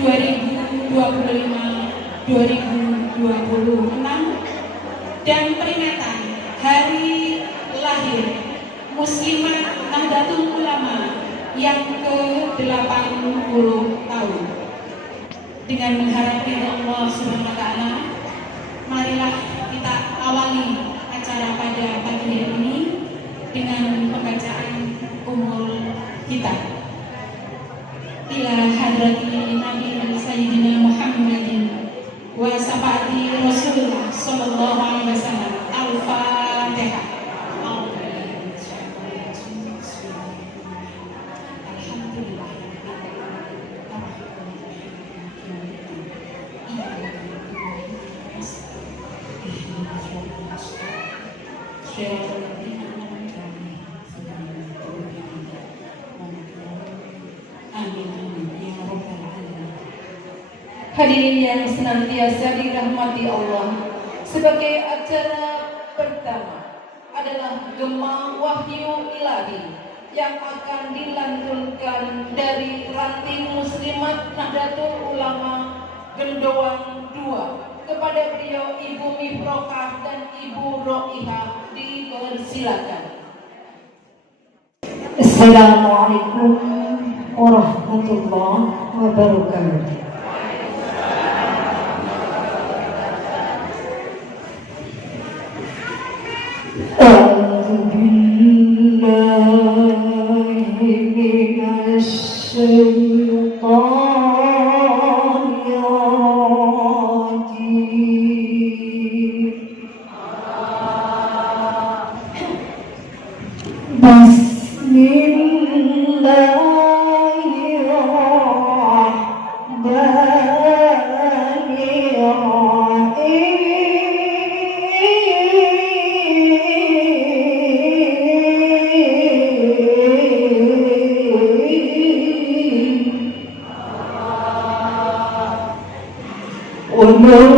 2025-2026 dan peringatan Hari Lahir Muslimat Nahdlatul Ulama yang ke-80 tahun. Dengan mengharap ridha Allah Subhanahu wa taala, marilah kita awali acara pada pagi hari ini dengan pembacaan umul kitab. Ila hadrati Nabi Sayyidina Muhammadin wa syafaati Rasulullah sallallahu alaihi wasallam. Al-Fatihah. Hadirin yang senantiasa dirahmati Allah, sebagai acara pertama adalah Gema Wahyu Ilahi yang akan dilantunkan dari ranting Muslimat Nahdlatul Ulama Gendoan 2 kepada beliau Ibu Mifrokah dan Ibu Roihah. Dipersilakan. Assalamualaikum warahmatullahi wabarakatuh. أعوذ بالله من الشيطان الرجيم. بسم الله الرحمن ولو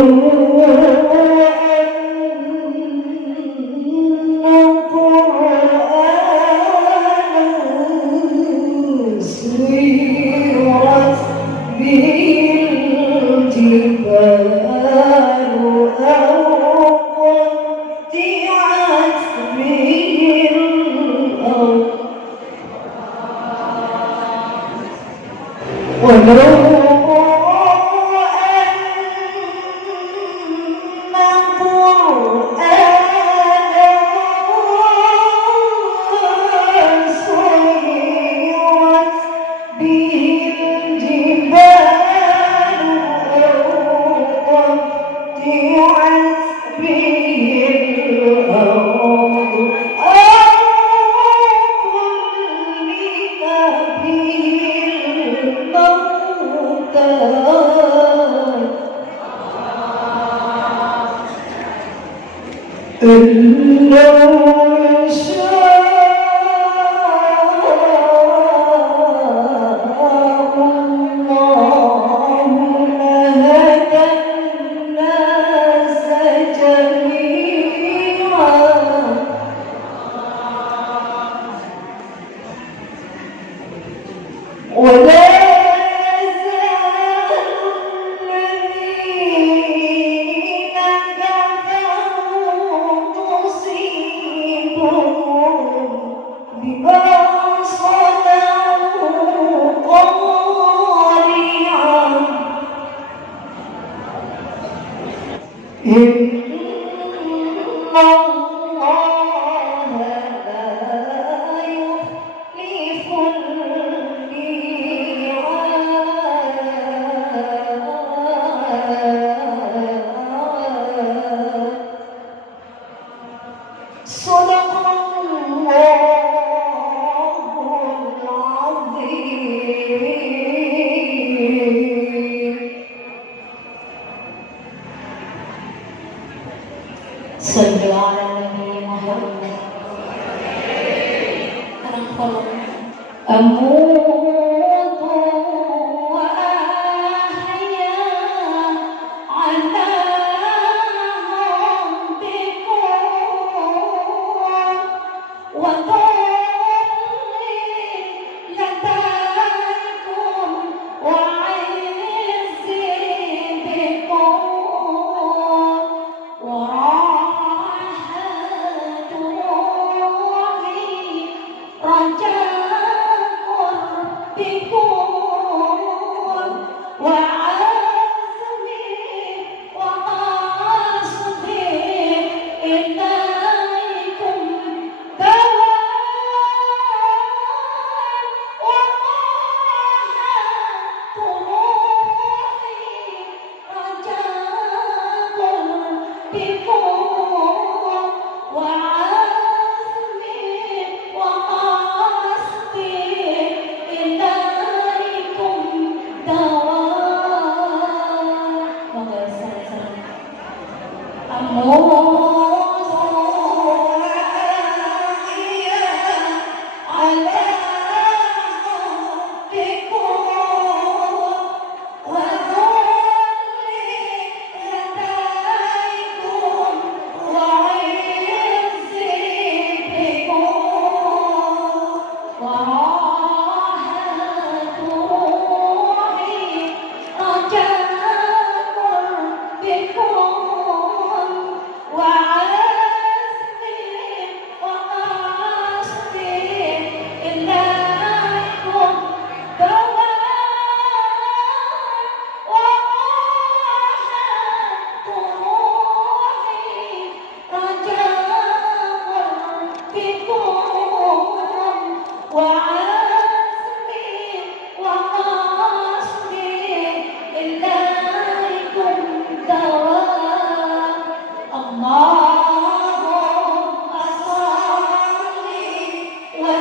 أن قرآنا سيرت به الجبال أو قطعت به الأرض ولو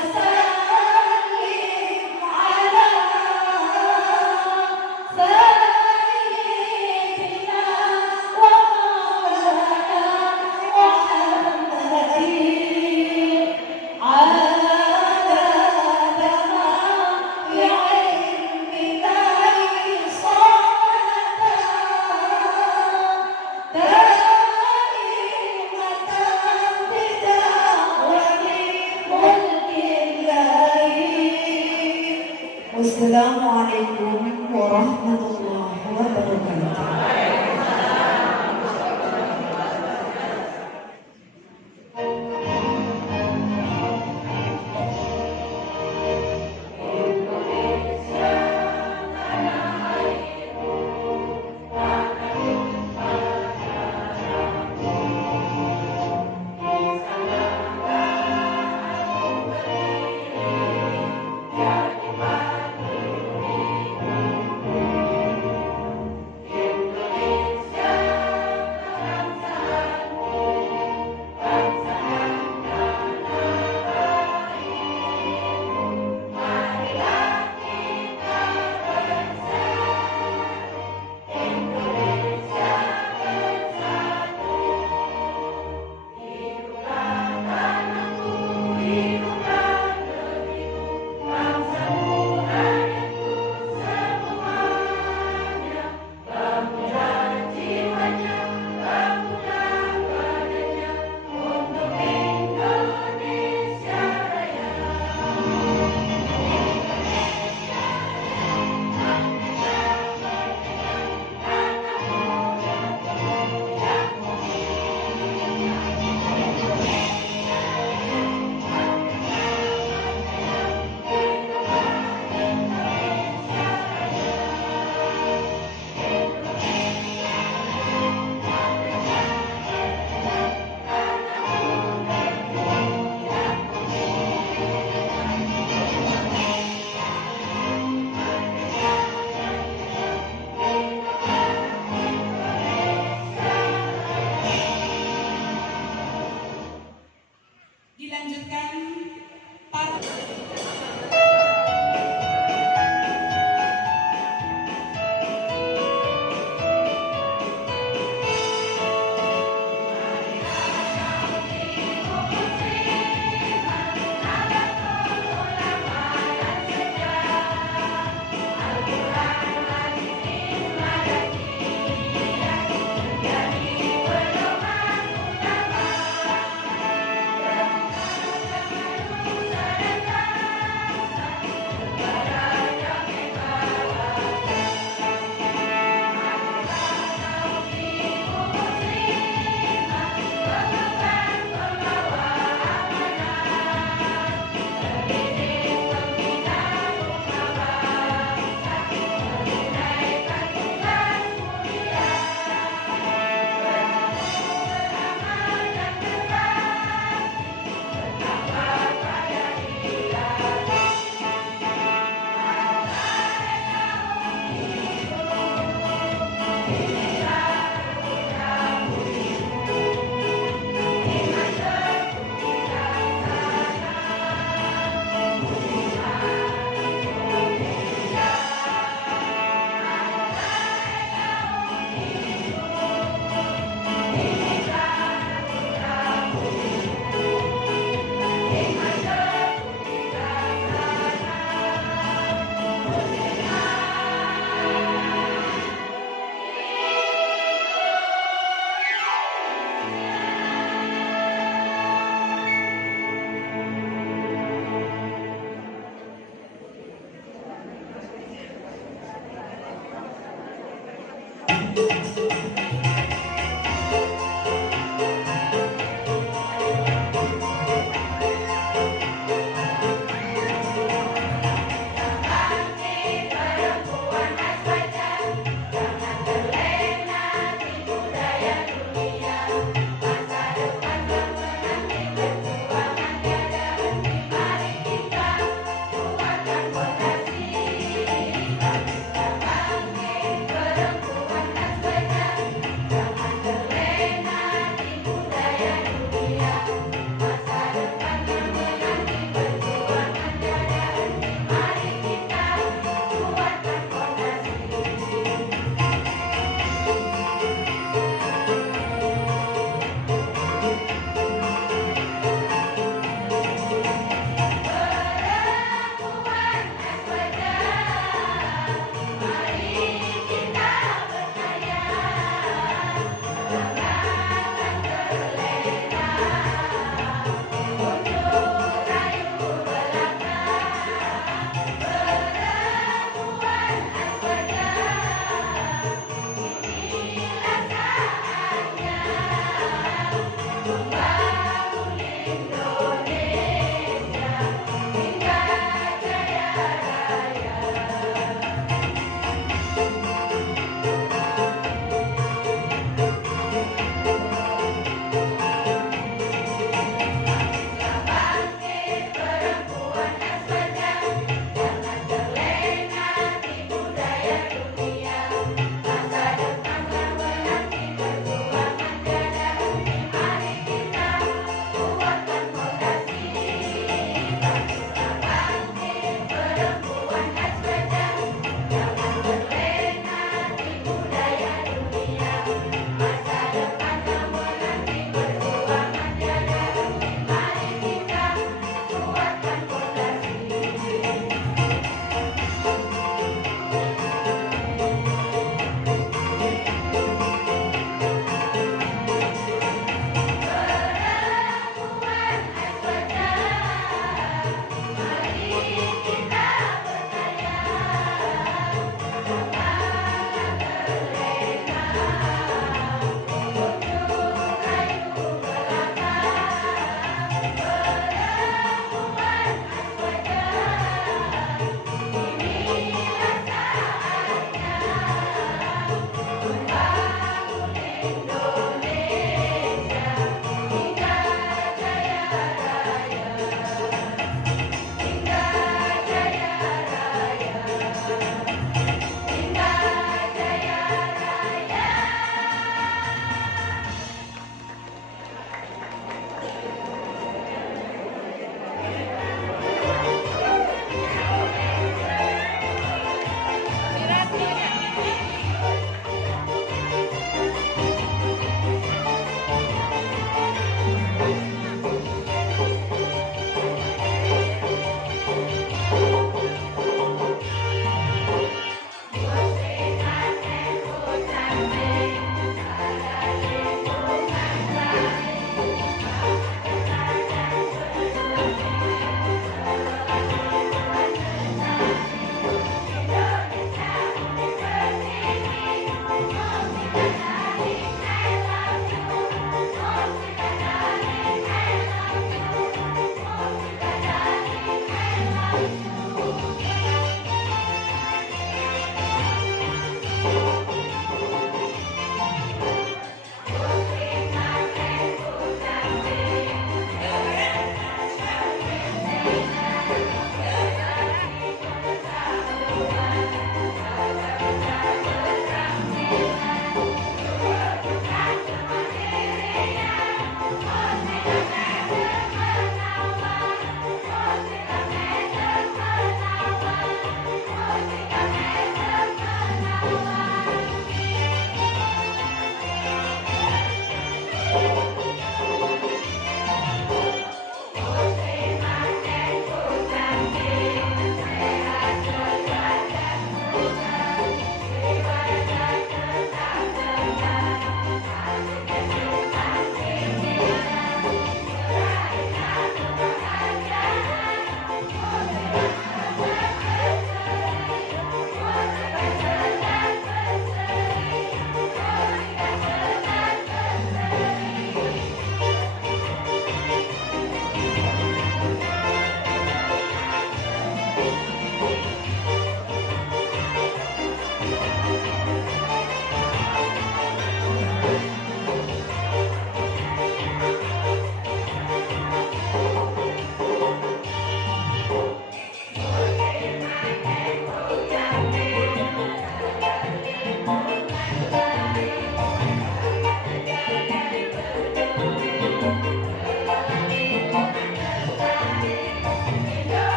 وسلم على سيدنا ومولانا محمد عدد ما في علم الله صلاة دائمة بدوام ملك الله. والسلام عليكم ورحمة الله وبركاته.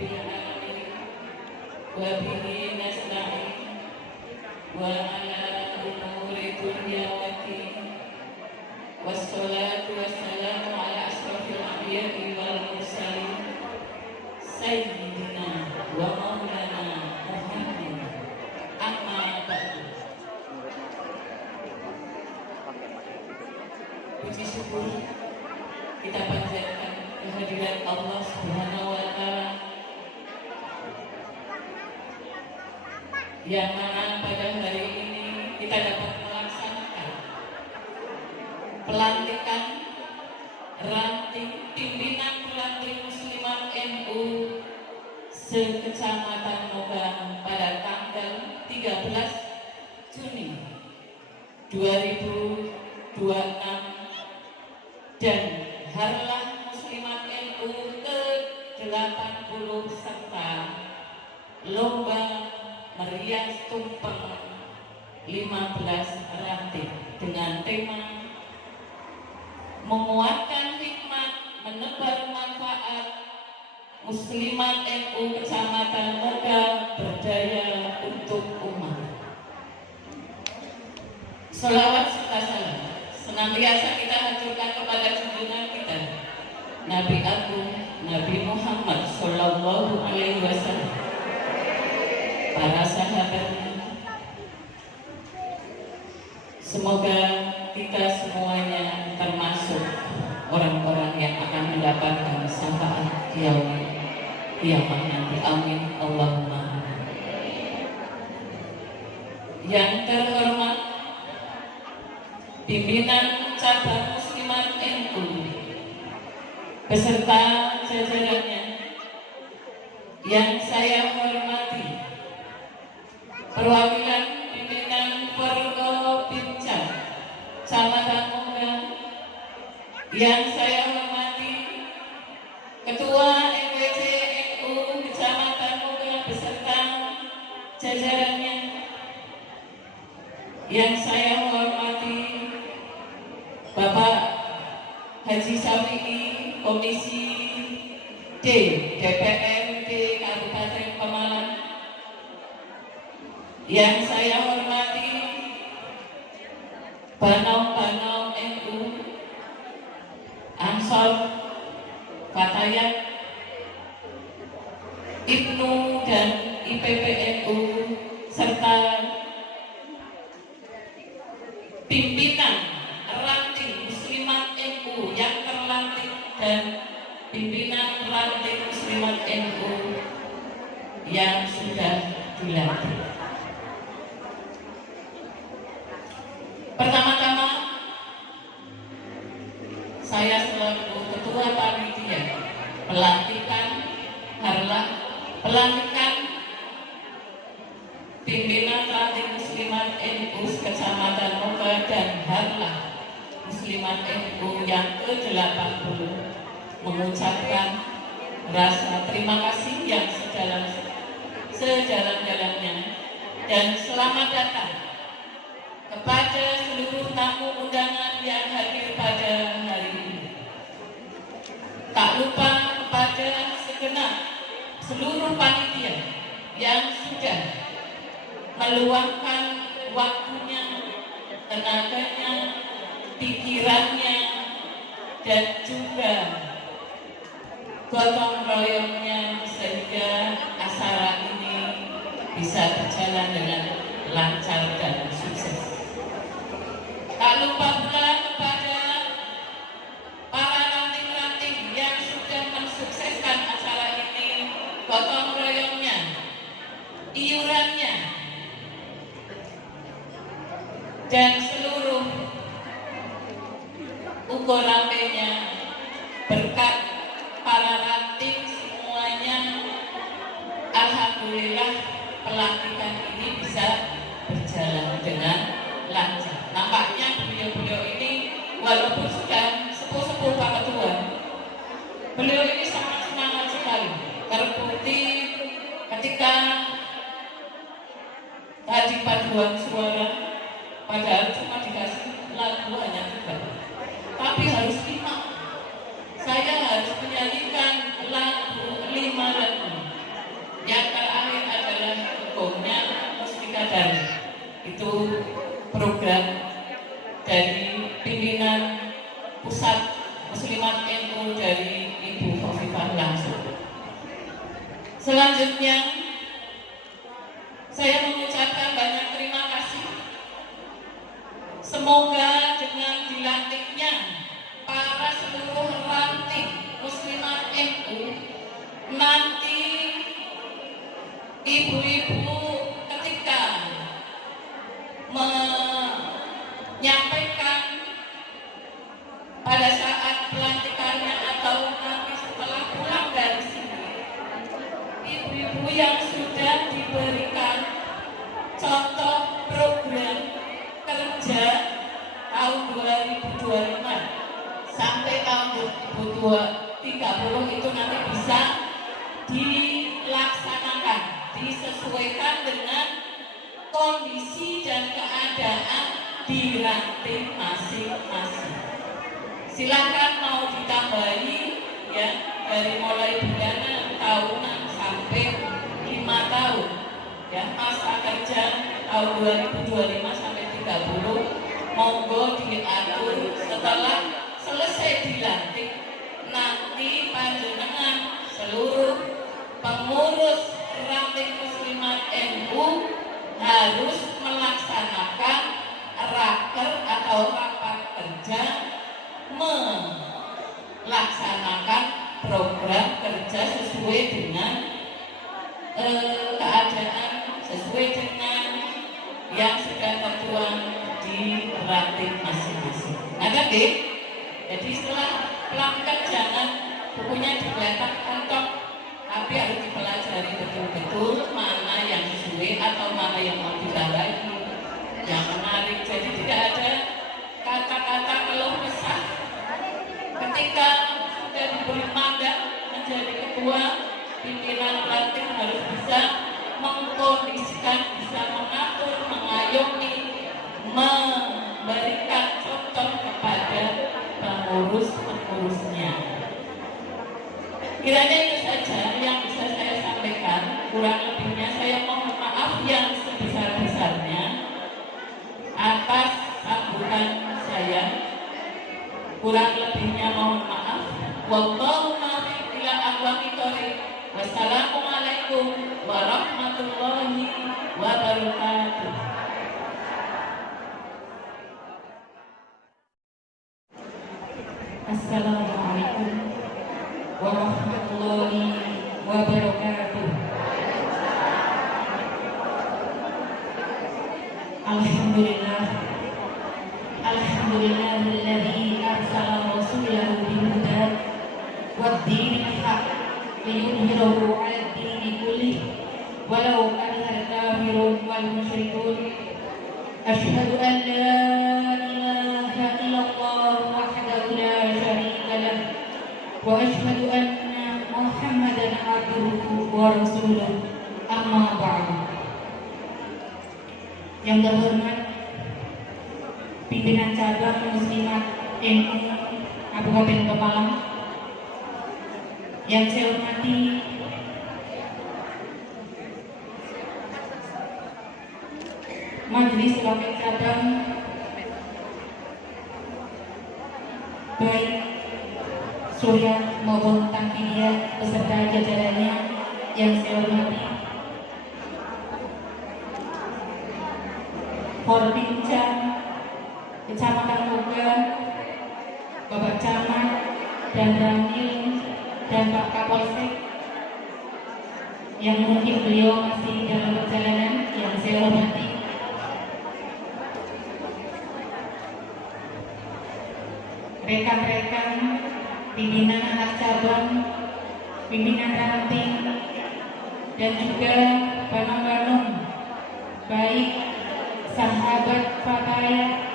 rabbil alamin wa bihi nasta'in wa ala umuri dunya waddin wassalatu wassalamu ala asrofil anbiya'i wal mursalin sayyidina wa maulana Muhammad amma ba'du. Puji syukur kita panjatkan kehadirat Allah Subhanahu wa Ta'ala yang mana pada hari ini kita dapat melaksanakan pelantikan ranting pimpinan ranting Muslimat NU se-Kecamatan Moga pada tanggal 13 Juni 2026 dan Harlah Muslimat NU ke-80 serta lomba merias tumpeng 15 ranting dengan tema menguatkan hikmat menebar manfaat Muslimat NU Kecamatan Moga berdaya untuk umat. Sholawat serta salam senantiasa kita haturkan kepada junjungan kita Nabi Agung Nabi Muhammad Sallallahu Alaihi Wasallam, para sahabatnya. Semoga kita semuanya termasuk orang-orang yang akan mendapatkan syafaat yaumil kiamat nanti. Amin Allahumma. Yang terhormat pimpinan cabang Muslimat NU beserta jajarannya yang saya hormati, perwakilan pimpinan Forkopimda Kecamatan Moga yang saya hormati, Ketua MWC NU Kecamatan Moga beserta jajarannya yang saya hormati, Bapak Haji Syafi'i Komisi D DPRD Kabupaten Pemalang, yang saya hormati Banau-Banau NU, Ansor, Fatayat, Ibnu dan IPPNU serta pimpinan ranting Muslimat NU yang terlantik dan pimpinan ranting Muslimat NU yang sudah dilantik. Pertama-tama saya selaku Ketua Panitia pelantikan pimpinan ranting Muslimat NU Kecamatan Moga dan Harlah Muslimat NU yang ke-80 mengucapkan rasa terima kasih yang sejalan-jalannya dan selamat datang kepada seluruh tamu undangan yang hadir pada hari ini. Tak lupa kepada segenap seluruh panitia yang sudah meluangkan waktunya, tenaganya, pikirannya, dan juga gotong royongnya sehingga acara ini bisa berjalan dengan lancar dan sukses. Tak lupa pula kepada para ranting-ranting yang sudah mensukseskan acara ini, gotong royongnya, iurannya, dan seluruh ukur rambenya. Berkat para ranting semuanya, alhamdulillah pelantikan ini bisa berjalan dengan lancar. Nampaknya beliau-beliau ini walaupun sudah sepuh-sepuh Pak Ketua, beliau ini sangat semangat sekali. Terbukti ketika tadi paduan suara, padahal cuma dikasih lagu hanya 3, tapi harus 5. Saya harus menyanyikan lagu 5 lagu. Selanjutnya, saya mengucapkan banyak terima kasih. Semoga dengan dilantiknya para seluruh ranting Muslimat NU, nanti ibu-ibu ketika menyampaikan pada saat pelantikannya atau nanti setelah pulang dari sini, ibu-ibu yang sudah diberikan contoh program kerja tahun 2025 sampai tahun 2030 itu nanti bisa dilaksanakan, disesuaikan dengan kondisi dan keadaan di ranting masing-masing. Silakan mau ditambahi ya, dari mulai bulanan, tahunan sampai 5 tahun ya, masa kerja tahun 2025 sampai 30 monggo diatur. Setelah selesai dilantik, nanti panjenengan seluruh pengurus ranting Muslimat NU harus melaksanakan raker atau rapat kerja, melaksanakan program kerja sesuai dengan keadaan, sesuai dengan yang sudah tertuang di ranting masing-masing. Ada deh. Jadi setelah pelantikan jangan bukunya digeletak kontok, tapi harus dipelajari betul-betul mana yang sesuai atau mana yang mau ditambahi, yang menarik. Jadi tidak ada kata-kata keluh kesah ketika sudah diberi mandat menjadi ketua pimpinan ranting, harus bisa mengkondisikan, bisa mengatur, mengayomi, memberikan contoh kepada pengurus-pengurusnya. Kiranya itu saja yang bisa saya sampaikan. Kurang lebihnya saya mohon maaf yang sebesar-besarnya atas sambutan saya. Kurang lebihnya mohon maaf. Wallahu muwaffiq ila aqwamit thoriq. Wassalamualaikum warahmatullahi wabarakatuh. Assalamualaikum warahmatullahi wabarakatuh. Alhamdulillah, alhamdulillahilladzi arsala rasulahu bil-huda wad-dinil haqq liyudhhirahu 'alad dini kullih walau karihal kafirun wal musyrikun. Asyhadu an la ilaha illallah wahdahu la syarika lah wa asyhadu anna Muhammadan abduhu wa rasuluh. Amma ba'du. Yang terhormat pimpinan cabang Muslimat NU Kabupaten Pemalang, yang saya hormati Majelis Wakil Cabang, baik Surya maupun Tangkidia beserta jajarannya yang saya hormati, Forbinca Kecamatan Moga, Bapak Camat dan Ramil dan Pak Kapolsek yang mungkin beliau masih dalam perjalanan, yang saya hormati, rekan-rekan pimpinan anak cabang, pimpinan ranting, dan juga banung-banung, baik sahabat Fataya,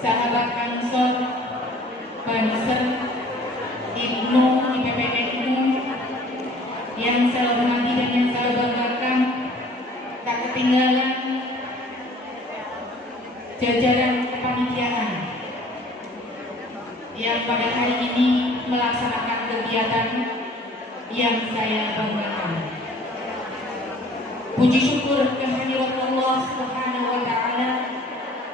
sahabat Ansor, Banser, Ibnu, IPPNU, yang saya hormati dan yang saya banggakan, tak ketinggalan jajaran kepanitiaan yang pada hari ini melaksanakan kegiatan yang saya banggakan. Puji syukur kehadirat Allah Subhanahu wa taala.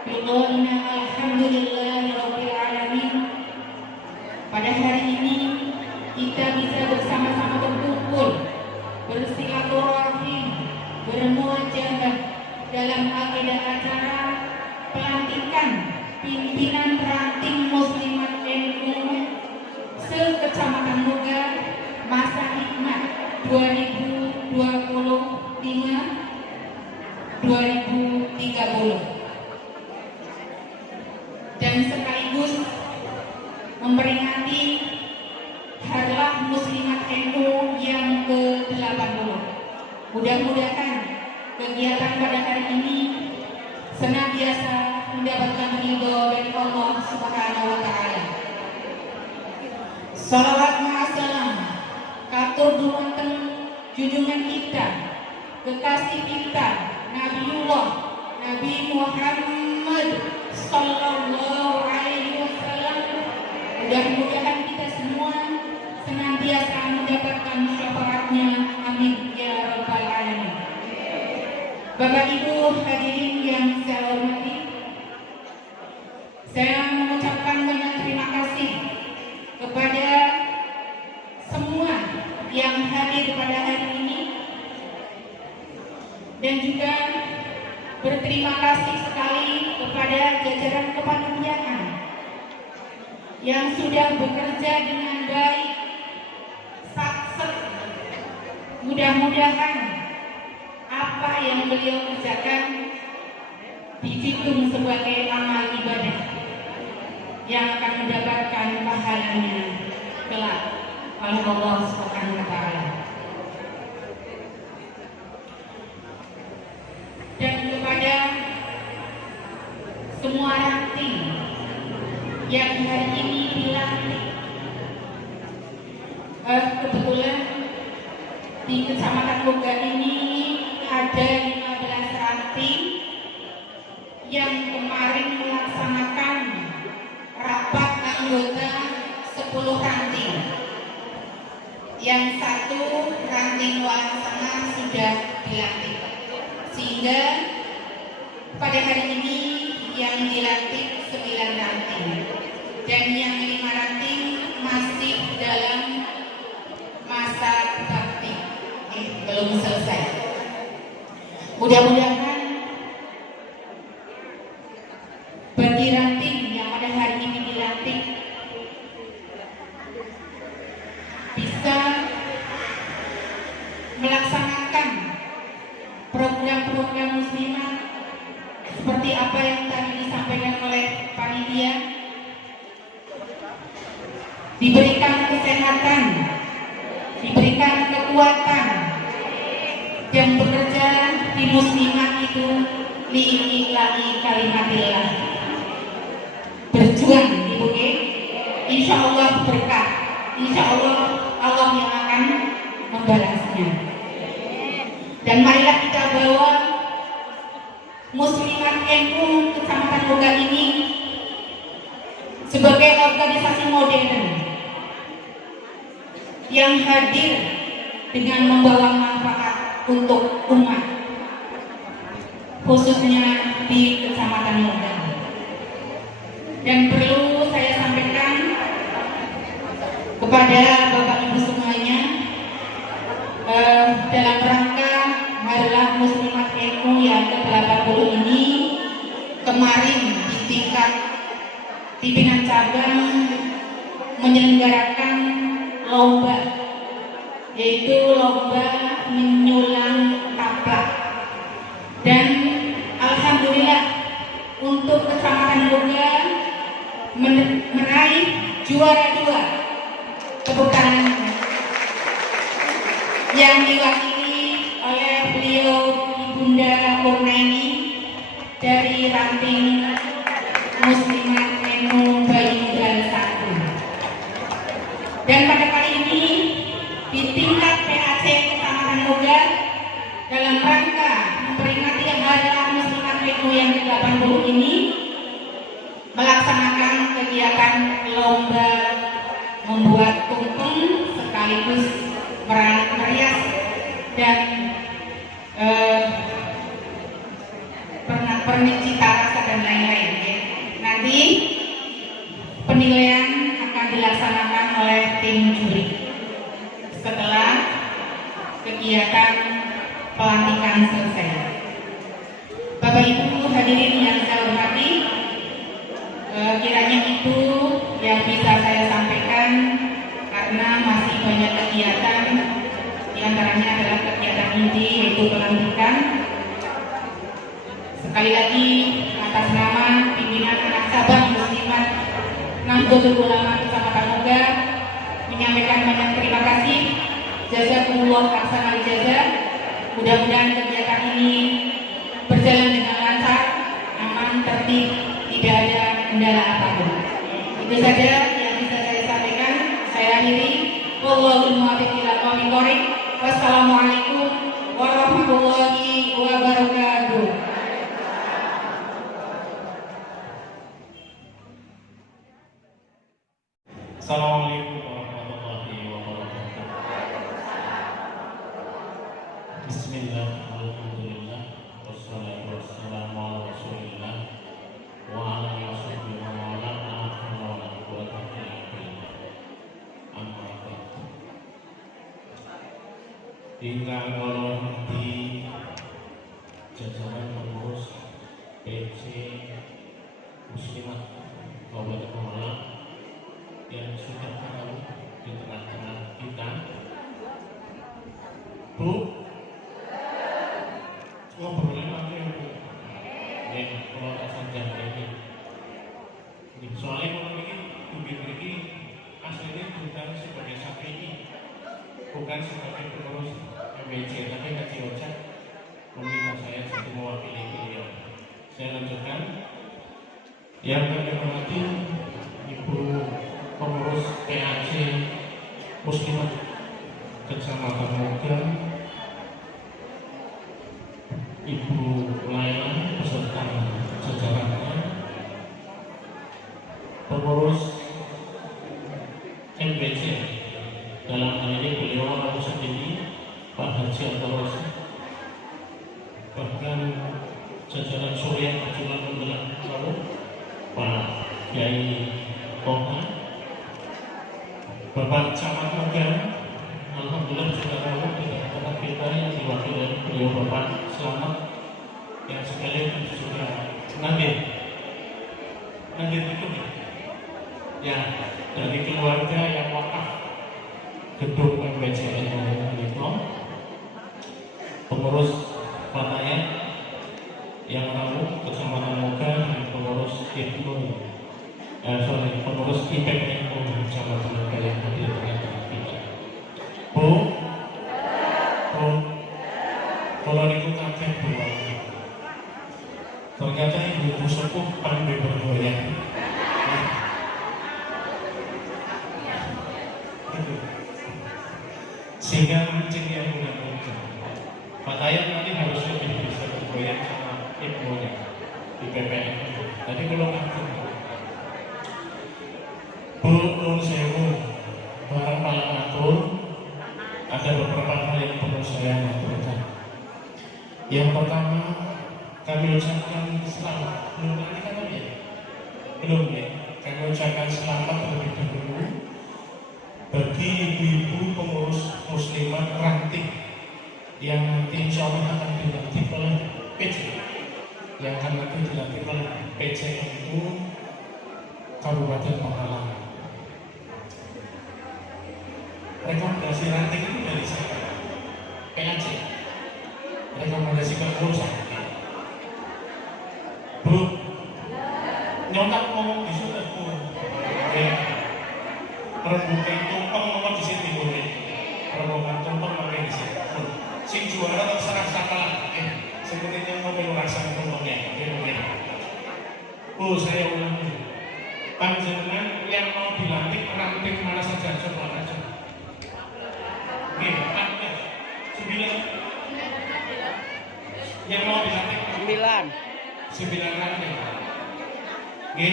Biqaulina alhamdulillahirabbil alamin. Pada hari ini kita bisa bersama-sama berkumpul bermuajabah dalam agenda acara pelantikan pimpinan ranting Muslimat NU se-Kecamatan Moga masa hikmat 2025-2030 dan sekaligus memperingati Harlah Muslimat NU yang ke-80. Mudah-mudahan kegiatan pada hari ini senantiasa mendapatkan ridho dari Allah Subhanahu wa taala. Salawat ma'asalam katur dumateng junjungan kita, kekasih kita, Nabiullah Nabi Muhammad sallallahu alaihi wasallam. Mudah-mudahan kita semua senantiasa mendapatkan syafaatnya. Amin ya rabbal alamin. Bapak Ibu hadirin yang saya hormati, saya mengucapkan banyak terima kasih kepada semua yang hadir pada hari ini dan juga berterima kasih sekali kepada jajaran kepanitiaan yang sudah bekerja dengan baik, sukses. Mudah-mudahan apa yang beliau kerjakan dihitung sebagai amal ibadah yang akan mendapatkan pahalanya kelak oleh Allah Subhanahu wa taala. Dan kepada semua ranting yang hari ini dilantik, kebetulan di Kecamatan Moga ini ada 15 ranting yang kemarin melaksanakan rapat anggota 10 ranting. Yang satu ranting Walangsana sudah dilantik, sehingga pada hari ini yang dilantik 9 ranting dan yang 5 ranting masih dalam masa bakti, belum selesai. Mudah-mudahan bagi ranting yang pada hari ini dilantik bisa melaksanakan program-program muslimah seperti apa yang tadi disampaikan oleh panitia, diberikan kesehatan, diberikan kekuatan, dan bekerja di muslimah itu li'ilahi kalimatillah, berjuang di bumi, insya Allah berkah, insya Allah Allah yang akan membalasnya. Dan marilah kita bawa Muslimat NU Kecamatan Moga ini sebagai organisasi modern yang hadir dengan membawa manfaat untuk umat, khususnya di Kecamatan Moga. Dan perlu saya sampaikan kepada Bapak Ibu semuanya, dalam rangka Harlah Muslimat NU yang ke-80 ini, kemarin di tingkat pimpinan cabang menyelenggarakan lomba, yaitu lomba menyulam taplak. Dan alhamdulillah untuk Kecamatan Moga meraih juara 2. Tepuk tangan yang diwakili oleh beliau Ibunda Purnaini dari ranting Muslimat NU Bayugal 1. Dan pada kali ini di tingkat PAC Kecamatan Moga dalam rangka memperingati Harlah Muslimat NU yang ke-80 ini melaksanakan kegiatan lomba membuat tumpeng sekaligus merias dan pernik cita rasa dan lain-lain, ya. Nanti penilaian akan dilaksanakan oleh tim juri setelah kegiatan pelantikan akan selesai. Bapak Ibu hadirin yang saya hormati, kiranya itu yang bisa saya sampaikan karena masih banyak kegiatan, diantaranya adalah kegiatan inti yaitu pelantikan. Sekali lagi atas nama pimpinan anak cabang Muslimat Nahdlatul Ulama Kecamatan Moga menyampaikan banyak terima kasih. Jazakumullah ahsanal jazaa. Mudah-mudahan kegiatan ini berjalan dengan lancar, aman, tertib, tidak ada kendala apapun. Itu saja yang bisa saya sampaikan. Saya akhiri. Wallahul muwaffiq ila aqwamit thoriq. Wassalamualaikum warahmatullahi wabarakatuh. Assalamualaikum warahmatullahi wabarakatuh. Bismillah, alhamdulillah, wassalatu wassalamu ala rasulillah wa ala alihi wa sahbihi wa man wala, la hawla wa la quwwata illa billah. Amma ba'du. Ingkang kula hormati jajaran pengurus PC Muslimat Kabupaten Malang yang sudah tahu di tengah-tengah kita. Bu, ngobrolin apa ya Bu? Ya, kalau asal jalan ini. Soalnya kalau ini, bibir ini aslinya bukan sebagai SAPI, bukan sebagai pengurus MBC, tapi Haji Ojak meminta saya jadi mewakili beliau. Saya lanjutkan. Yang kami hormati Ibu pengurus PAC Muslimat Kecamatan Moga, Ibu Laila beserta jajarannya, pengurus MBC, dalam hal ini beliau orang sendiri Pak Haji Abdul, bahkan jajaran Suriah Perjuangan Pembelah lalu Pak Kiai Toha, Bapak Camat Moga, alhamdulillah juga tahu kita kita yang diwakili oleh beliau Bapak Selamat yang sekalian juga Nadir itu ya dari keluarga yang wakaf gedung MBCN itu, pengurus Fatayat yang tahu Kecamatan Moga dan pengurus pengurus IPM Kecamatan Moga yang hadir dengan kita. Bu, kalau itu kakek dua, ternyata ibu sepuh pandai bergoyang. Sehingga mancing yang mudah-mudah. Pak Tayat nanti harus lebih bisa bergoyang sama ibunya di PPN. Tadi belum aktif. Bu, Nun Sewu, barang paling atur, ada beberapa hal yang perlu saya aturkan. Yang pertama, kami ucapkan selamat. Belum nanti kan ya? Belum ya? Kami ucapkan selamat terlebih dahulu bagi ibu-ibu pengurus Muslimat ranting yang nanti insya Allah akan dilantik oleh PC, yang akan nanti dilantik oleh PC itu Kabupaten Malang. Rekomendasi ranting itu dari saya, PAC. Rekomendasi kepengurusan. Bu, nyontak ngomong di situ, Bu. Ya, perbukaan tumpeng ngomong di sini, Bu. Perbukaan tumpeng ngomong di sini. Sing juara terserah sakalah. Sepertinya ngomong rasa tumpengnya. Bu, saya ulang dulu. Panjenengan yang mau dilantik ranting mana saja, coba aja. Oke, 9 yang mau dilantik 9 ranting. Oke,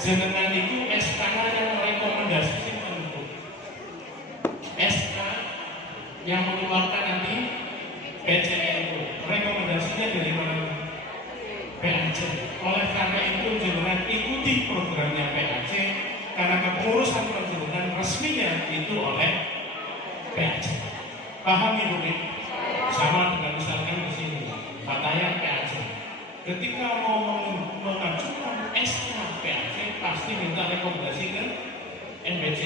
jenengan itu SK-nya yang rekomendasi tentu. SK yang mengeluarkan nanti PCN itu rekomendasinya dari mana? PAC. Oleh karena itu jenengan ikuti programnya PAC karena kepengurusan panjenengan resminya itu oleh PAC. Paham Ibu? Sama dengan misalkan di sini, Fatayat PAC. Ketika mau mengajukan SK PAC, pasti minta rekomendasi ke MBC.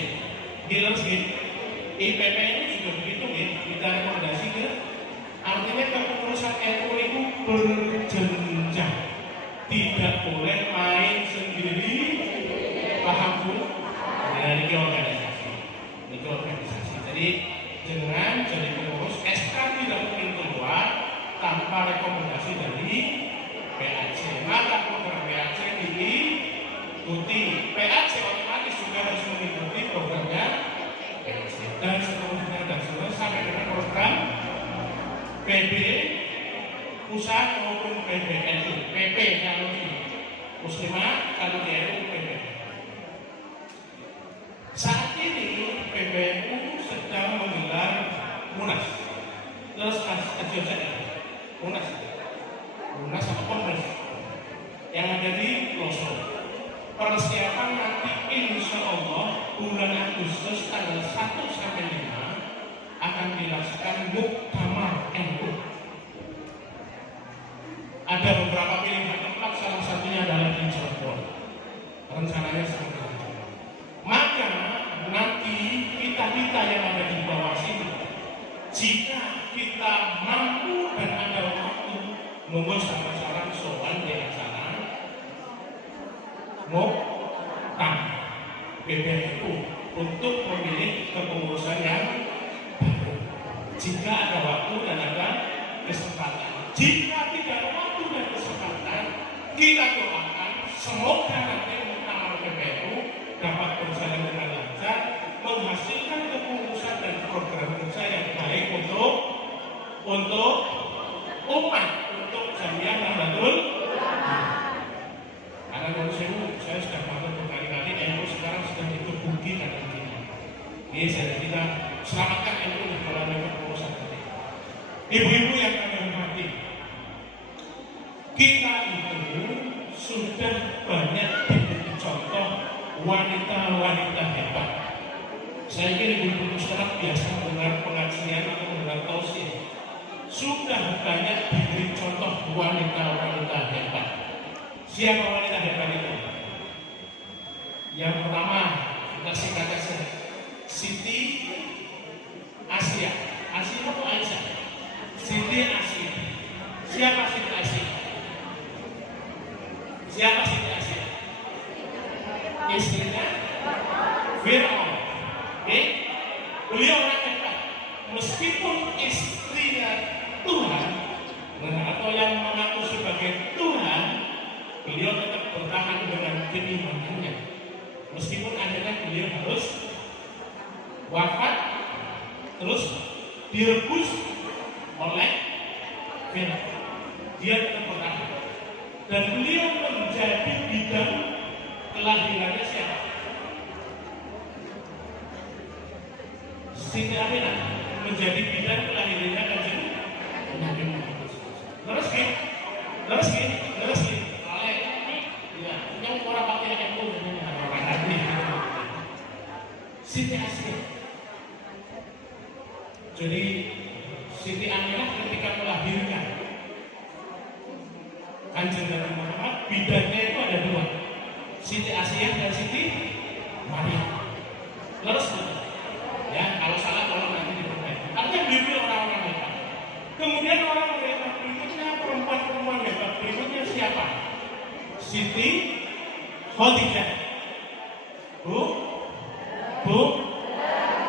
Terus IPP ini juga begitu ya, kita rekomendasi ke. Artinya kepengurusan NU itu berjenjang, tidak boleh main sendiri, paham Bu? Nah, ini organisasi. Jadi jangan jadi pengurus SK tidak mungkin keluar tanpa rekomendasi dari PAC. Maka program PAC diikuti. PAC otomatis juga harus mengikuti programnya PAC dan seterusnya sampai dengan program PB pusat maupun PBNU, PP kalau di Muslimah, kalau di NU PP. Saat ini PBNU sedang menggelar Munas. Terus Munas atau Kongres yang ada di Pelosok. Persiapan nanti insya Allah bulan Agustus tanggal 1 sampai 5 akan dilaksanakan Muktamar NU. Ada beberapa pilihan tempat, salah satunya adalah di Cirebon. Rencananya seperti itu. Maka nanti kita yang ada di bawah sini, jika kita mampu dan ada waktu, monggo sama-sama sowan di acara Muktamar PBNU untuk memilih kepengurusan yang baru. Jika ada waktu dan ada kesempatan. Jika tidak ada waktu dan kesempatan, kita doakan semoga nanti Muktamar PBNU dapat berjalan dengan lancar, menghasilkan kepengurusan dan program kerja yang baik untuk umat, untuk jamiah Nahdlatul. Karena menurut saya sudah paham berkali-kali NU sekarang sudah dikebuki dan begini. Ini saya kita selamatkan NU melalui kepengurusan tadi. Ibu-ibu yang kami hormati, kita itu sudah banyak diberi contoh wanita-wanita hebat. Saya kira ibu-ibu sekarang biasa mendengar pengajian atau mendengar tausiah. Sudah banyak diberi contoh wanita-wanita hebat. Siapa wanita hebat itu? Yang pertama, kita singkat saja, Siti Asia. Asia atau Aisyah? Siti Asia. Siapa Siti Asia? Siapa Siti Asia? Istrinya Fir'aun. Beliau orang hebat. Meskipun istrinya Tuhan, atau yang mengaku sebagai Tuhan, beliau tetap bertahan dengan keimanannya. Meskipun akhirnya beliau harus wafat, terus direbus oleh Fir'aun. Dia tetap bertahan. Dan beliau menjadi bidang kelahirannya siapa? Siti Aminah menjadi bidang kelahirannya Kanjeng Nabi Muhammad. Terus gini. Ya, yang orang pakai NU Siti Asia. Jadi Siti Aminah ketika melahirkan Kanjeng Nabi Muhammad, bidangnya itu ada dua, Siti Asia dan Siti Maryam. Terus ya, kalau salah tolong nanti diperbaiki. Artinya beliau orang-orang hebat. Kemudian orang hebat berikutnya, perempuan-perempuan hebat berikutnya siapa? Siti Khadijah. Bu,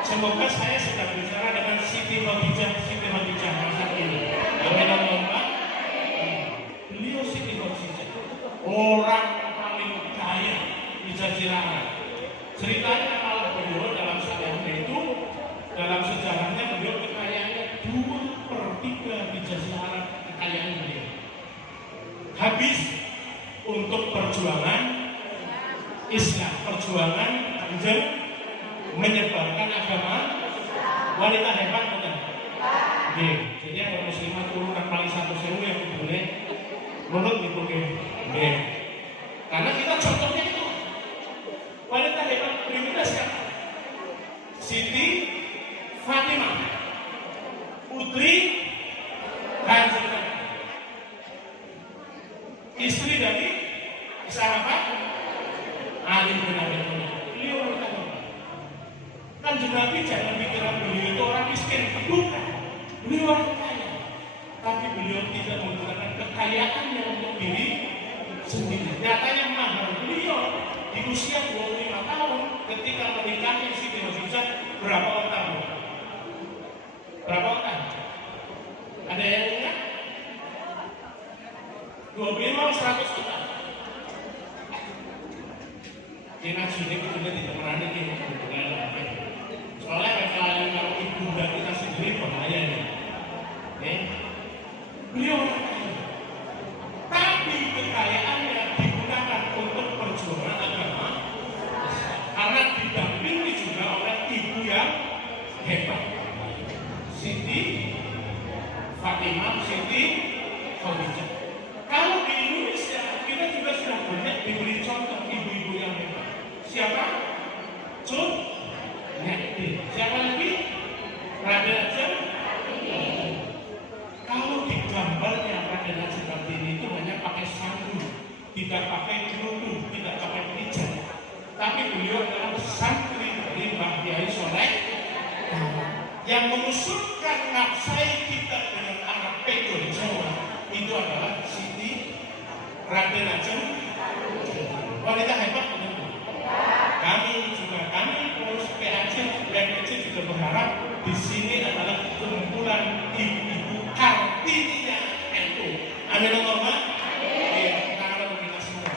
semoga saya sedang bicara dengan Siti Khadijah masa ini. Beliau Siti Khadijah, orang paling kaya di Jazirah Arab. Ceritanya malah beliau dalam sejarahnya beliau kekayaannya 2/3 di Jazirah Arab, kekayaan beliau habis untuk perjuangan Islam, perjuangan Kanjeng menyebarkan agama. Wanita hebat bukan? Jadi yang muslimah turunan paling 1.000 yang boleh menurut itu karena kita contohnya itu wanita hebat berikutnya siapa? Siti Fatimah, putri Lanjutkan. Istri dari sahabat Ali bin Abi Thalib. Beliau orang kaya. Kan Nabi jangan pikiran beliau itu orang miskin, bukan. Beliau orang kaya. Tapi beliau tidak menggunakan kekayaannya untuk diri sendiri. Nyatanya mahal beliau di usia 25 tahun ketika menikahi Siti Khadijah berapa tahun? Berapa tahun? Ada yang ingat? 25 100 juta. Kita sudah tidak pernah ini soalnya kalau kalau ibu dan kita sendiri bahaya nih. Beliau tapi kekayaannya digunakan untuk perjuangan agama karena didampingi juga oleh ibu yang hebat, Siti Fatimah, Siti Khadijah. Kalau di Indonesia kita juga sudah banyak diberi contoh ibu-ibu yang hebat. Siapa? Cut Nyati. Siapa lagi? Raden Ajeng. Kalau di gambarnya Raden Ajeng Kartini itu hanya pakai sandu, tidak pakai kerudung, tidak pakai pijat. Tapi beliau adalah santri dari Mbah Kiai Soleh yang mengusulkan nafsai kita dengan anak pedo Jawa itu adalah Siti Raden Ajeng. Wanita hebat benar. Kami juga, kami pengurus PAC dan PAC juga berharap di sini adalah kumpulan ibu-ibu Kartininya NU. Amin Allahumma. Iya, tangan untuk kita semua.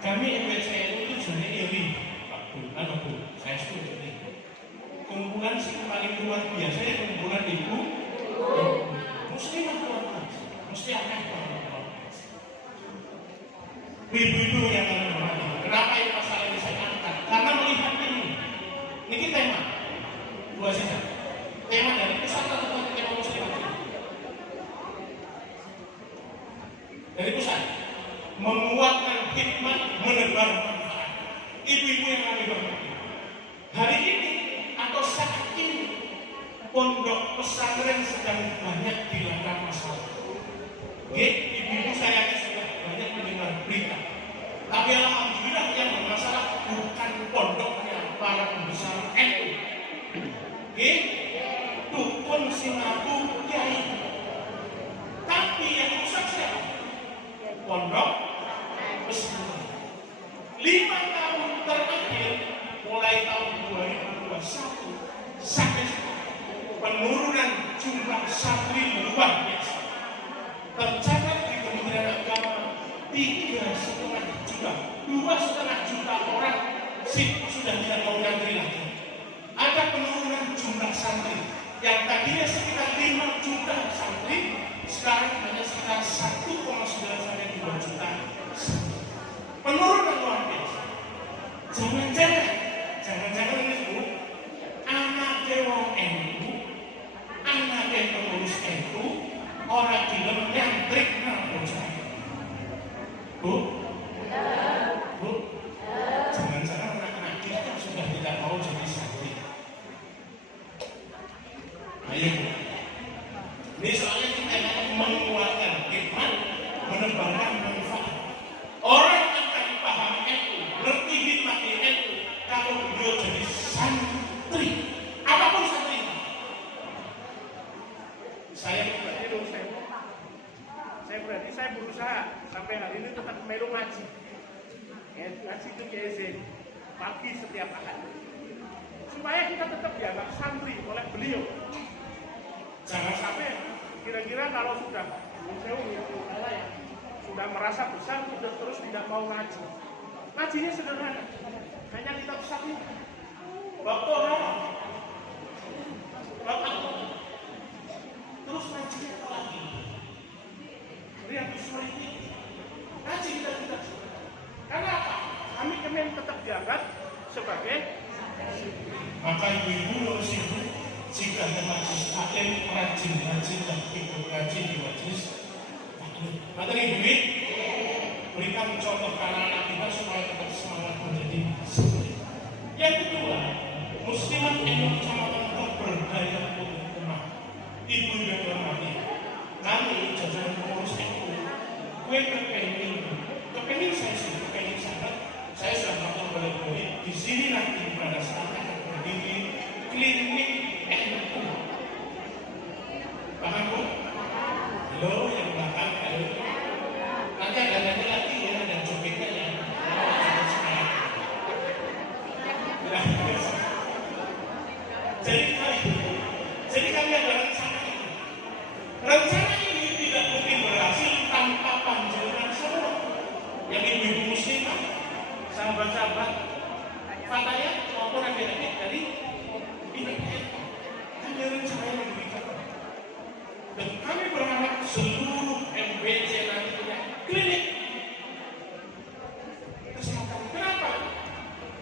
Kami MPCNU itu sebenarnya iri, Pak Bu, saya setuju. Kumpulan sih paling luar biasa ya kumpulan ibu. Muslimah luar biasa, mesti akan ibu-ibu yang menghormati. Kenapa ini masalah ini saya angkat? Karena melihat ini tema dua saja. Tema dari pusat atau tema muslimat? Dari pusat menguatkan hikmah, menebar manfaat. Ibu-ibu yang kami hormati. Hari ini atau saat ini pondok pesantren sedang banyak dilanda masalah. Ibu-ibu saya sudah banyak mendengar berita. Tapi alhamdulillah yang bermasalah bukan pondoknya para pembesar NU. Dukun singaku kiai. Tapi yang rusak siapa? Pondok pesantren. 5 tahun terakhir, mulai tahun 2021 sampai sekarang, penurunan jumlah santri luar biasa. Tercatat di Kementerian Agama 3,5 juta, 2,5 juta orang sudah tidak mau nyantri lagi. Ada penurunan jumlah santri yang tadinya sekitar 5 juta santri, sekarang hanya sekitar 1,9 sampai 2 juta. Penurunan luar biasa. Jangan-jangan ini dulu, anak wong NU, anak pengurus NU, orang film nyantrik bocah. Bu, jangan-jangan anak-anak kita sudah tidak mau jadi santri. Ayo, ini soalnya kita menguatkan hikmat, menebarkan manfaat. Orang akan paham NU, ngerti hikmat NU kalau beliau jadi santri, apapun santri. Saya berusaha sampai hari ini tetap melu ngaji. Ngaji itu GSC pagi setiap ahad. Supaya kita tetap dianggap santri oleh beliau. Jangan sampai kira-kira kalau sudah sudah merasa besar sudah terus tidak mau ngaji. Ngajinya sederhana, hanya kitab satu. Bapak terus ngajinya apa lagi? Riyadhus Shalihin. Ngaji kita. Karena apa? Kami ingin tetap dianggap sebagai. Maka ibu-ibu harus ibu jika ada majlis taklim rajin dan ikut ngaji di majlis taklim. Maka ibu berikan contoh ke anak-anak kita supaya tetap semangat menjadi santri. Yang kedua, muslimat NU Kecamatan Berdaya klinik NU. Paham Bu? Halo, yang belakang halo. Nanti ada nanya lagi ya, ada jogetnya ya. Jadi kami ada rencana ini. Rencana ini tidak mungkin berhasil tanpa panjangan semua. Yang ibu-ibu muslimah, sahabat-sahabat, fataya maupun adik-adik dari ini. Kami rencana yang diberikan. Dan kami berharap seluruh MBC nanti punya klinik kesehatan. Kenapa?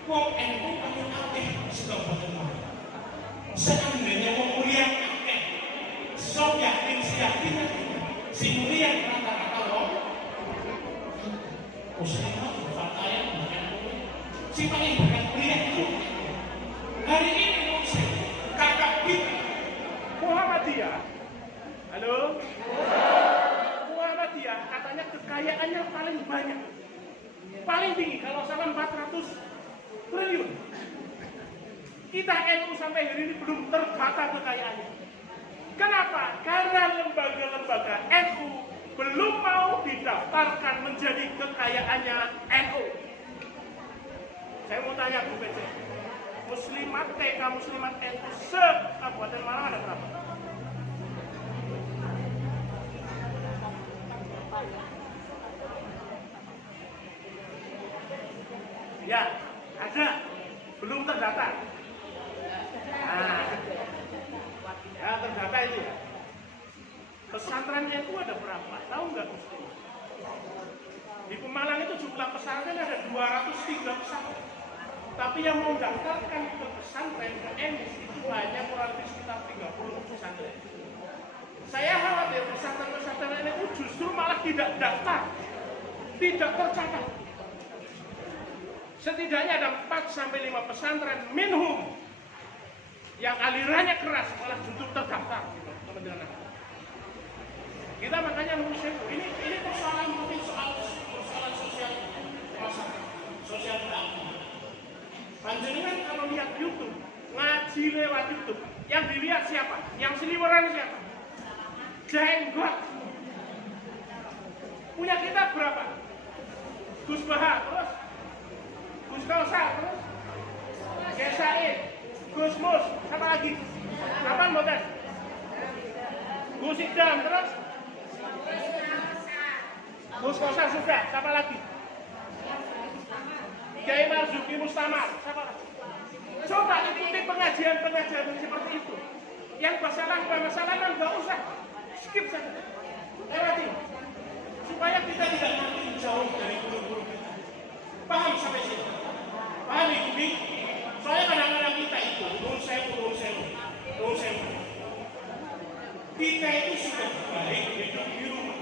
Wong NU paling akeh Kabupaten Malang. Seandainya wong mulia akeh, sok yakin si mulia rata-rata wong muslimah fataya bukan si paling banyak mulia itu. Hari ini kakak kita Muhammadiyah. Halo? Muhammadiyah katanya kekayaannya paling banyak, paling tinggi, kalau salah 400 triliun. Kita NU sampai hari ini belum terbata kekayaannya. Kenapa? Karena lembaga-lembaga NU belum mau didaftarkan menjadi kekayaannya NU. Saya mau tanya Bu PC, muslimat TK muslimat NU se-Kabupaten Malang ada berapa? Ya, ada, belum terdata. Nah, ya terdata itu. Pesantren NU ada berapa? Tahu nggak? Di Pemalang itu jumlah pesantren ada 203 pesantren. Tapi yang mau mendaftarkan ke pesantren ke NU itu hanya kurang lebih sekitar 30 pesantren. Saya khawatir pesantren-pesantren NU justru malah tidak daftar, tidak tercatat. Setidaknya ada 4-5 pesantren minhum yang alirannya keras malah justru terdaftar gitu, Kementerian Agama. Kita makanya ini persoalan mungkin persoalan sosial masyarakat, sosial agama. Panjenengan kalau lihat YouTube, ngaji lewat YouTube, yang dilihat siapa? Yang seliweran siapa? Jenggot. Punya kita berapa? Gus Baha, terus Gus Kausa, terus Gesain, Gus Mus, apa lagi? Kapan Boten? Gus Idam, terus Gus Kausa sudah, siapa lagi? Kiai Marzuki Mustamar, siapa lagi? Coba ikuti pengajian-pengajian seperti itu. Yang masalah nggak usah, skip saja, lewati, supaya kita tidak makin jauh dari guru-guru kita. Paham sampai sini? Paham Ibu? Soalnya kadang-kadang kita itu turun sewu. Kita itu sudah baik hidup di rumah.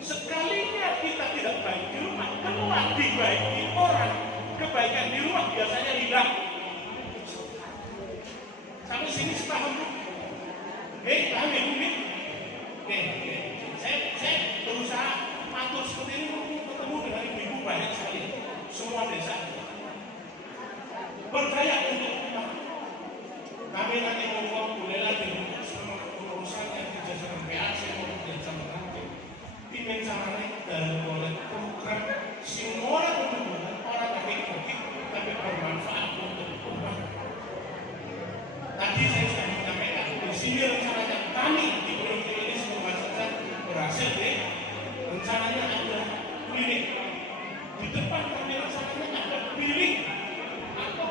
Sekalinya kita tidak baik di rumah, keluar dibaiki orang, kebaikan di rumah biasanya hilang. Sampai sini sepaham Bu? Paham Ibu? Saya berusaha matur seperti ini ketemu dengan ibu-ibu banyak sekali, semua desa. Berdaya untuk kami nanti ngomong boleh lagi sama urusan yang kerja sama PAC maupun kerja sama nanti. Ingin caranya dalam oleh program semua orang bagi tapi bermanfaat untuk umat. Tadi saya sudah menyampaikan di sini rencananya kami di Provinsi ini semua berhasil rencananya ada klinik di depan kami, rencananya ada bilik atau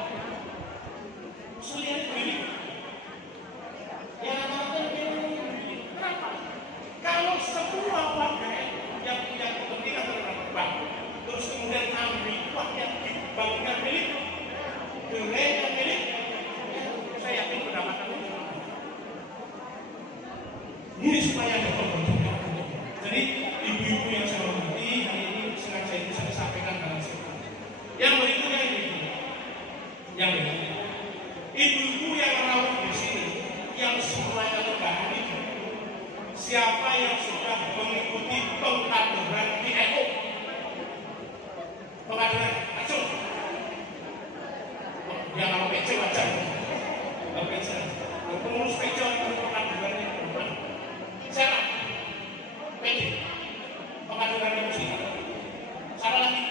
selian bilik yang rata-rata kenapa? Kalau semua warga yang punya kepentingan terhadap bank terus kemudian ambil uang yang dibangunkan bilik gereja bilik, saya yakin pendapatan ini supaya ada pembentukan. Jadi ibu-ibu yang saya hormati, hari ini sengaja itu saya sampaikan dalam sini. Yang berikutnya ini, ibu-ibu yang merawat di sini, yang semuanya lebaran itu, siapa yang sudah mengikuti pengkaderan di NU? Pengkaderan, acung. Yang mau pecah aja. beca. Pengurus beca itu pengaduan yang berubah. Siapa? PD. Pengaduan yang muslim. Siapa lagi?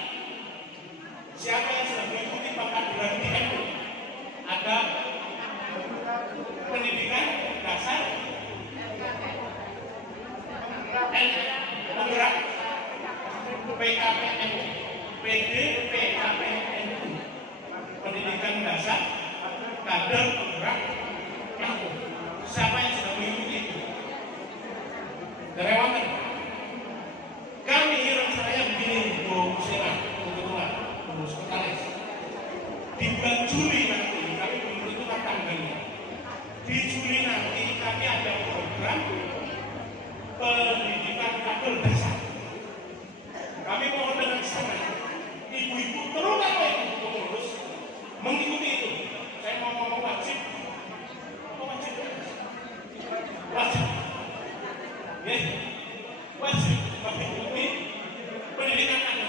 Siapa yang sudah mengikuti pengaduan di NU? Ada pendidikan dasar dan penggerak PKPN, PD PKPN, pendidikan dasar, kader penggerak NU. Siapa yang sudah mengikuti itu? Derewatan. Kami hirang saya begini, Bu Muslimah, Bu Ketua, Bu Sekretaris. Di bulan Juli nanti, kami belum tentukan tanggalnya. Di Juli nanti kami ada program pendidikan kader dasar. Kami mohon dengan sangat ibu-ibu terutama ibu pengurus mengikuti itu. Saya mau ngomong wajib. Apa wajib? Wajib. Ya, wajib mengikuti pendidikan kader.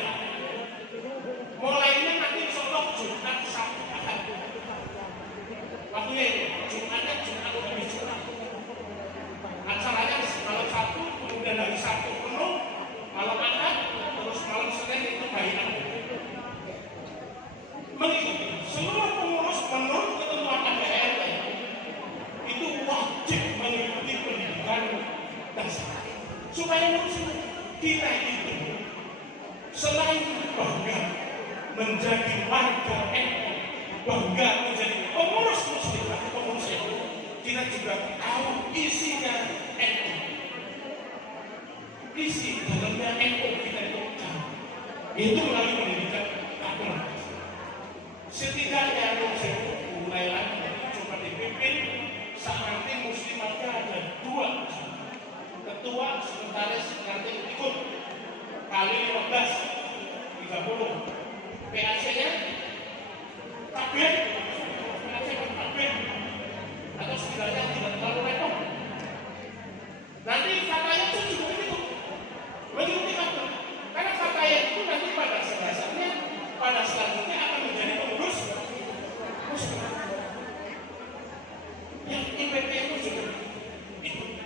Mulainya nanti contoh Jumat Sabtu Ahad. Waktunya itu Jumatnya Jumat hari Jumat. Acaranya malam Sabtu, kemudian hari Sabtu penuh, malam Ahad, terus malam Senin itu bayian. Mengikuti seluruh pengurus menurut ketentuan ADRT itu wajib mengikuti pendidikan dasar supaya kita itu selain bangga menjadi warga NU, bangga menjadi pengurus muslim atau pengurus NU, kita juga tahu isinya NU. Isi dalamnya NU kita itu tahu. Itu melalui pendidikan kader. Setidaknya saya mulai lagi coba dipimpin saat nanti muslimatnya ada 2 ketua, sekretaris nanti ikut kali 15 30. PAC-nya takbir, PAC takbir atau setidaknya tidak terlalu repot. Nanti katanya itu juga begitu, mengikuti kader. Karena katanya itu nanti pada dasarnya, pada selanjutnya akan menjadi pengurus muslim. Yang IPP itu juga itu.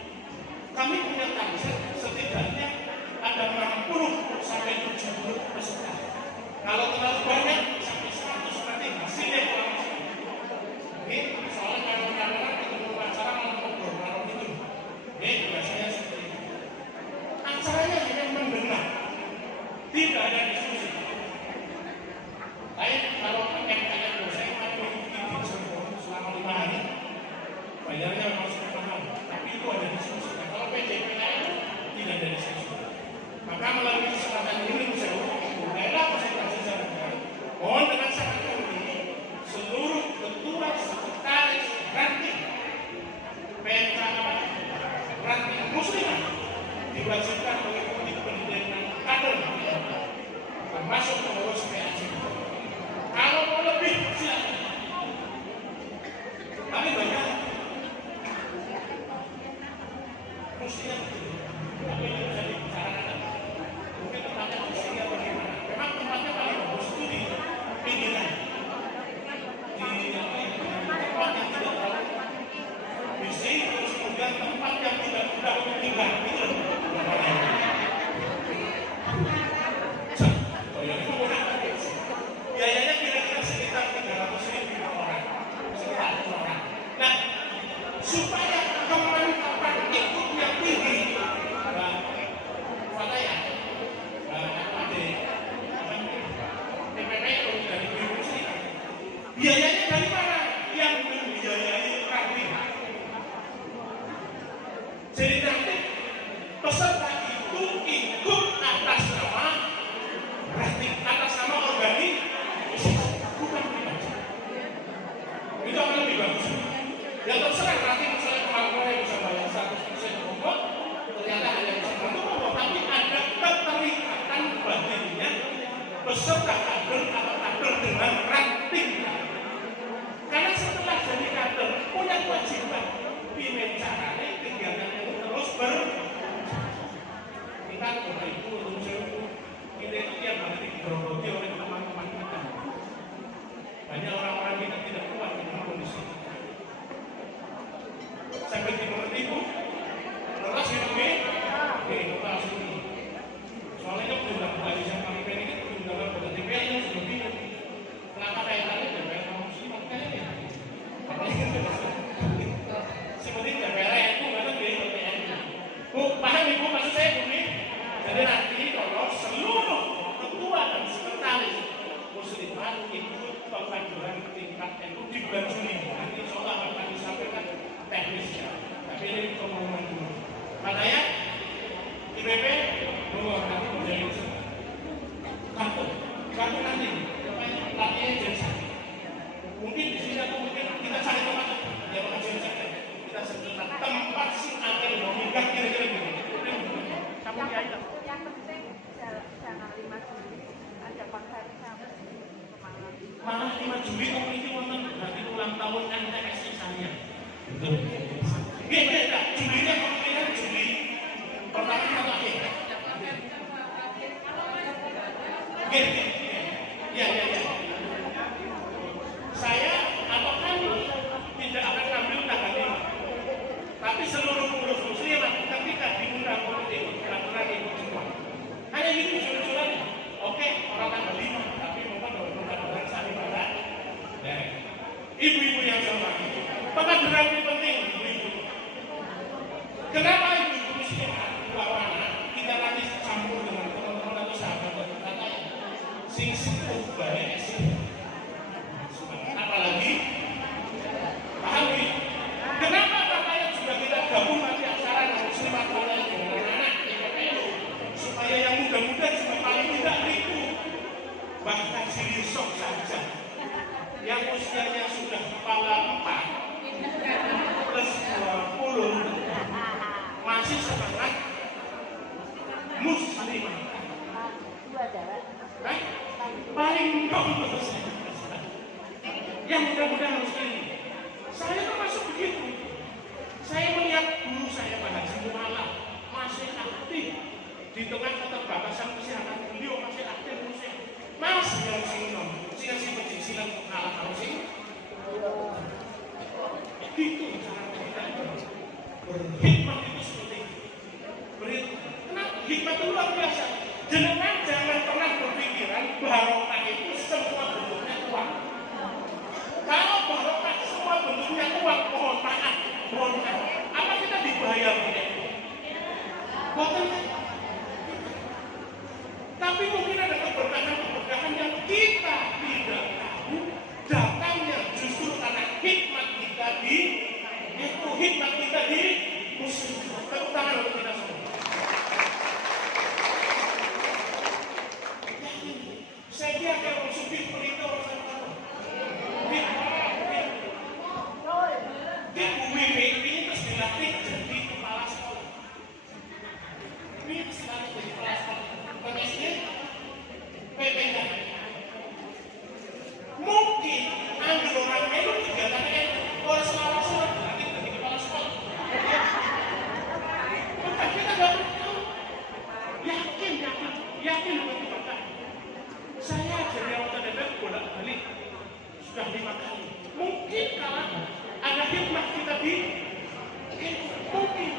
Kami punya target setidaknya ada 60 sampai 70 peserta. Kalau terlalu banyak sampai 100 nanti hasilnya kurang. Ini soalnya kadang-kadang ketemu acara malah ngobrol itu. Ini biasanya seperti itu. Acaranya hanya mendengar, tidak ada diskusi. Baik, kalau MKM saya mau mengikuti selama 5 hari, bayarnya memang cukup mahal, tapi itu ada diskusi. Nah, kalau PJPKM tidak ada diskusi. Maka melalui kesempatan ini saya daerah presentasi saya mohon dengan sangat ini seluruh ketua, sekretaris, ranting PK ranting muslimah diwajibkan mengikuti pendidikan kader termasuk pengurus PAC. Kalau mau lebih silakan, tapi banyak mestinya begitu. Tapi ini bisa dibicarakan. Mungkin tempatnya mestinya bagaimana? Memang tempatnya paling bagus itu di pinggiran, di tempat yang tidak terlalu bising, terus kemudian tempat yang tidak mudah untuk tinggal. Itu biayanya kira-kira sekitar 300.000 per orang, sekitar orang. Nah, supaya kemantapan ikut yang tinggi, Fataya, PPP dari Indonesia, biayanya dari mana? Yang membiayai ranting. Jadi nanti peserta itu ikut atas nama ranting, atas nama organisasi, bukan pribadi. Itu akan lebih bagus. Yang terserah nanti misalnya kemarin bisa bayar 100% pokok, ternyata hanya bisa bantu pokok, tapi ada keterikatan batinnya peserta kader atau kader dengan ranting. Karena setelah jadi kader punya kewajiban pimen caranya kegiatan itu terus sampai dimengerti Bu. Leres ya Oke, leres ini. Soalnya kan bulan bisa pakai ini bulan bulan DPR yang sudah bingung. Kenapa kayak tadi DPR kamu sih makanya? Seperti DPR itu nggak ada di DPR. Bu, paham Ibu maksud saya Bu nih? Jadi nanti kalau seluruh ketua dan sekretaris muslimat ikut pengkajian tingkat NU di bulan Juni. Nanti insya Allah akan kami sampaikan teknisnya. Tapi ini pengumuman dulu. Makanya IPP nanti menjadi kartu nanti latihnya jadi satu. Mungkin di sini atau mungkin kita cari tempat yang mengajar saja. Kita sebutkan tempat sing akan meminggat kira-kira gitu. Yang penting jangan 5 Juli ada konferensi semangat. Malah 5 Juli komisi wonten berarti ulang tahun NTSI saya. Betul. Beda, Julinya pemilihan Juli. Pertama apa lagi? Ya. Saya apakah tidak akan ambil tanggal 5. Tapi seluruh pengurus muslimat ketika diundang oleh peraturan ibu semua. Hanya itu usul-usulan. Oke, orang tanggal 5, tapi mudah-mudahan saat ibadah. Ibu-ibu yang sama. Pengadilan itu penting, ibu-ibu. Kenapa ibu-ibu muslimat lawana kita nanti campur dengan teman-teman atau sahabat kata sing sepuh baik sih. Apalagi paham ini. Kenapa katanya juga kita gabung nanti acara muslimat online dengan anak-anak supaya yang muda-muda juga paling tidak ribut, bahkan silisok saja yang usianya sudah kepala 4 plus 20 masih semangat muslimat. Paling bagus yang mudah-mudahan harus ini. Saya termasuk begitu. Saya melihat guru saya pada Jumala masih aktif di tengah keterbatasan kesehatan beliau masih aktif musik. Mas yang singnom, sing penjisilan kalah kalau sing. Itu cara kita berhikmat itu seperti itu. Kenapa? Hikmat itu luar biasa. Jenengan jangan pernah berpikiran barokah itu semua bentuknya uang. Kalau barokah semua bentuknya uang, mohon maaf. Apa kita dibayar? Bukan. Tapi mungkin ada keberkahan yang kita tidak tahu datangnya justru karena hikmat kita di itu hikmat kita di muslim. Tepuk tangan untuk kita semua. Saya kira kalau subir pelita orang sama di bumi ini terus dilatih jadi kepala sekolah. Ini terus dilatih jadi kepala sekolah. Bukan SD, PPK. Mungkin ambil orang itu kegiatannya orang selawat dilatih jadi kepala sekolah. Bukan kita nggak tahu. Yakin betul-betul. Saya jadi anggota DPR bolak-balik sudah 5 kali. Mungkin kalau ada hikmah kita di mungkin.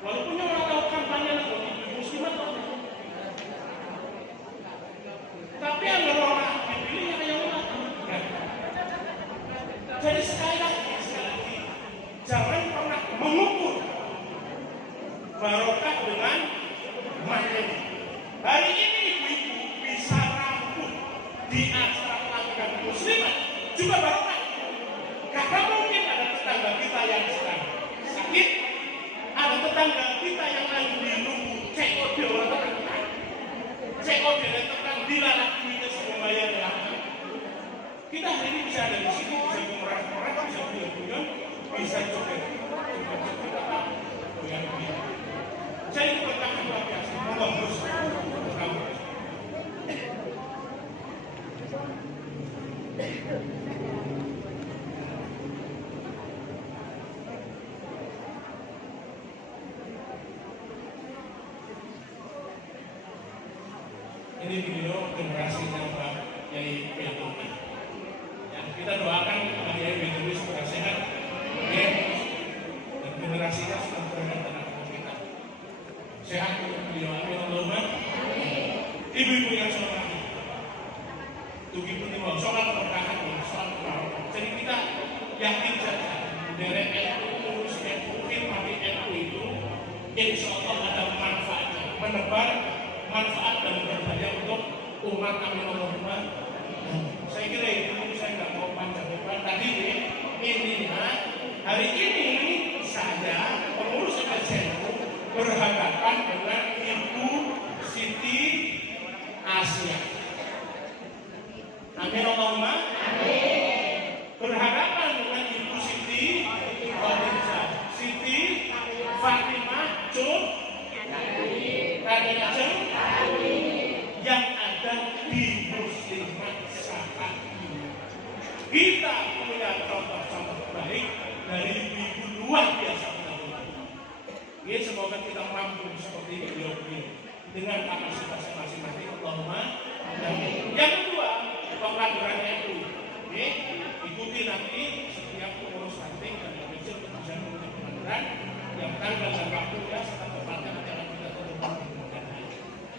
Walaupun orang tahu kampanye untuk ibu muslimat, tapi yang orang dipilih yang orang. Jadi sekali lagi, jangan pernah mengukur barokah dengan materi. Hari ini ibu-ibu bisa rambut di acara pelanggan muslimat juga barokah. Karena mungkin ada tetangga kita yang sedang sakit, ada tetangga kita yang lagi menunggu COD orang tetangga. COD dan tetangga dilarang kita semua bayar lama. Kita hari ini bisa ada di sini, bisa murah-murah, bisa bulan-bulan, bisa juga. Jadi keberkahan luar biasa, membagus. Ini video generasinya Pak Yai Betul. Ya, kita doakan Pak Yai Betul semoga sehat. derek NU, ngurus NU, tapi NU itu insya Allah ada manfaatnya, menebar manfaat dan berbahaya untuk umat kami Allahumma. Saya kira itu, saya nggak mau panjang lebar. Tadi intinya hari ini saya pengurus NU berhadapan dengan Ibu Siti Asia. Amin Allahumma. Berhadapan dengan Ibu Siti Khadijah, Siti Fatimah Cut Radinajeng yang ada di Muslimat saat ini. Kita punya contoh-contoh baik dari ibu luar biasa. Ya, semoga kita mampu seperti beliau-beliau dengan kapasitas masing-masing. Allahumma. Yang kedua, pengkaderan NU. Ikuti nanti setiap pengurus ranting dan komisi untuk bisa mengikuti pengkaderan yang tanggal dan waktunya serta tepatnya akan kita tentukan.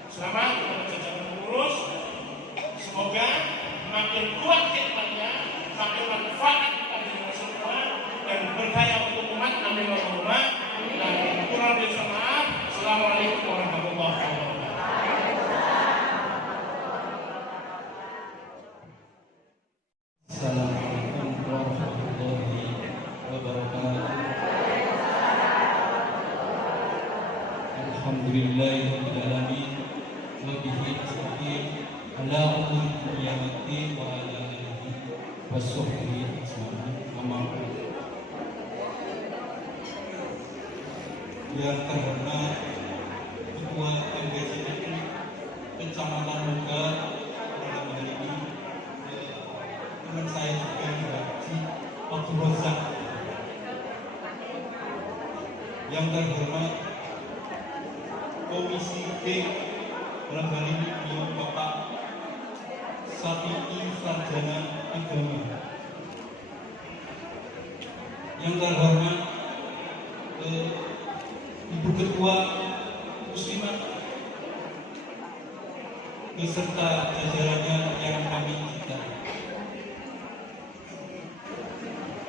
Selamat kepada jajaran pengurus. Semoga makin kuat khidmatnya, makin manfaat bagi kita semua dan berdaya untuk umat. Amin Allahumma. Dan kurang lebih maaf. Assalamualaikum warahmatullahi wabarakatuh. Assalamualaikum warahmatullahi wabarakatuh. Alhamdulillahirabbil alamin wa bihi nasta'in ala umuri dunya waddin wa ala alihi washabbihi ajma'in. Amma ba'd. Yang terhormat Ketua MPCNU Kecamatan Moga dalam hari ini, teman saya juga Haji Abdul Razak. Yang terhormat Komisi B dalam hal ini beliau Bapak Safi'i Sarjana Agama. Yang terhormat Ibu Ketua Muslimat beserta jajarannya yang kami cintai.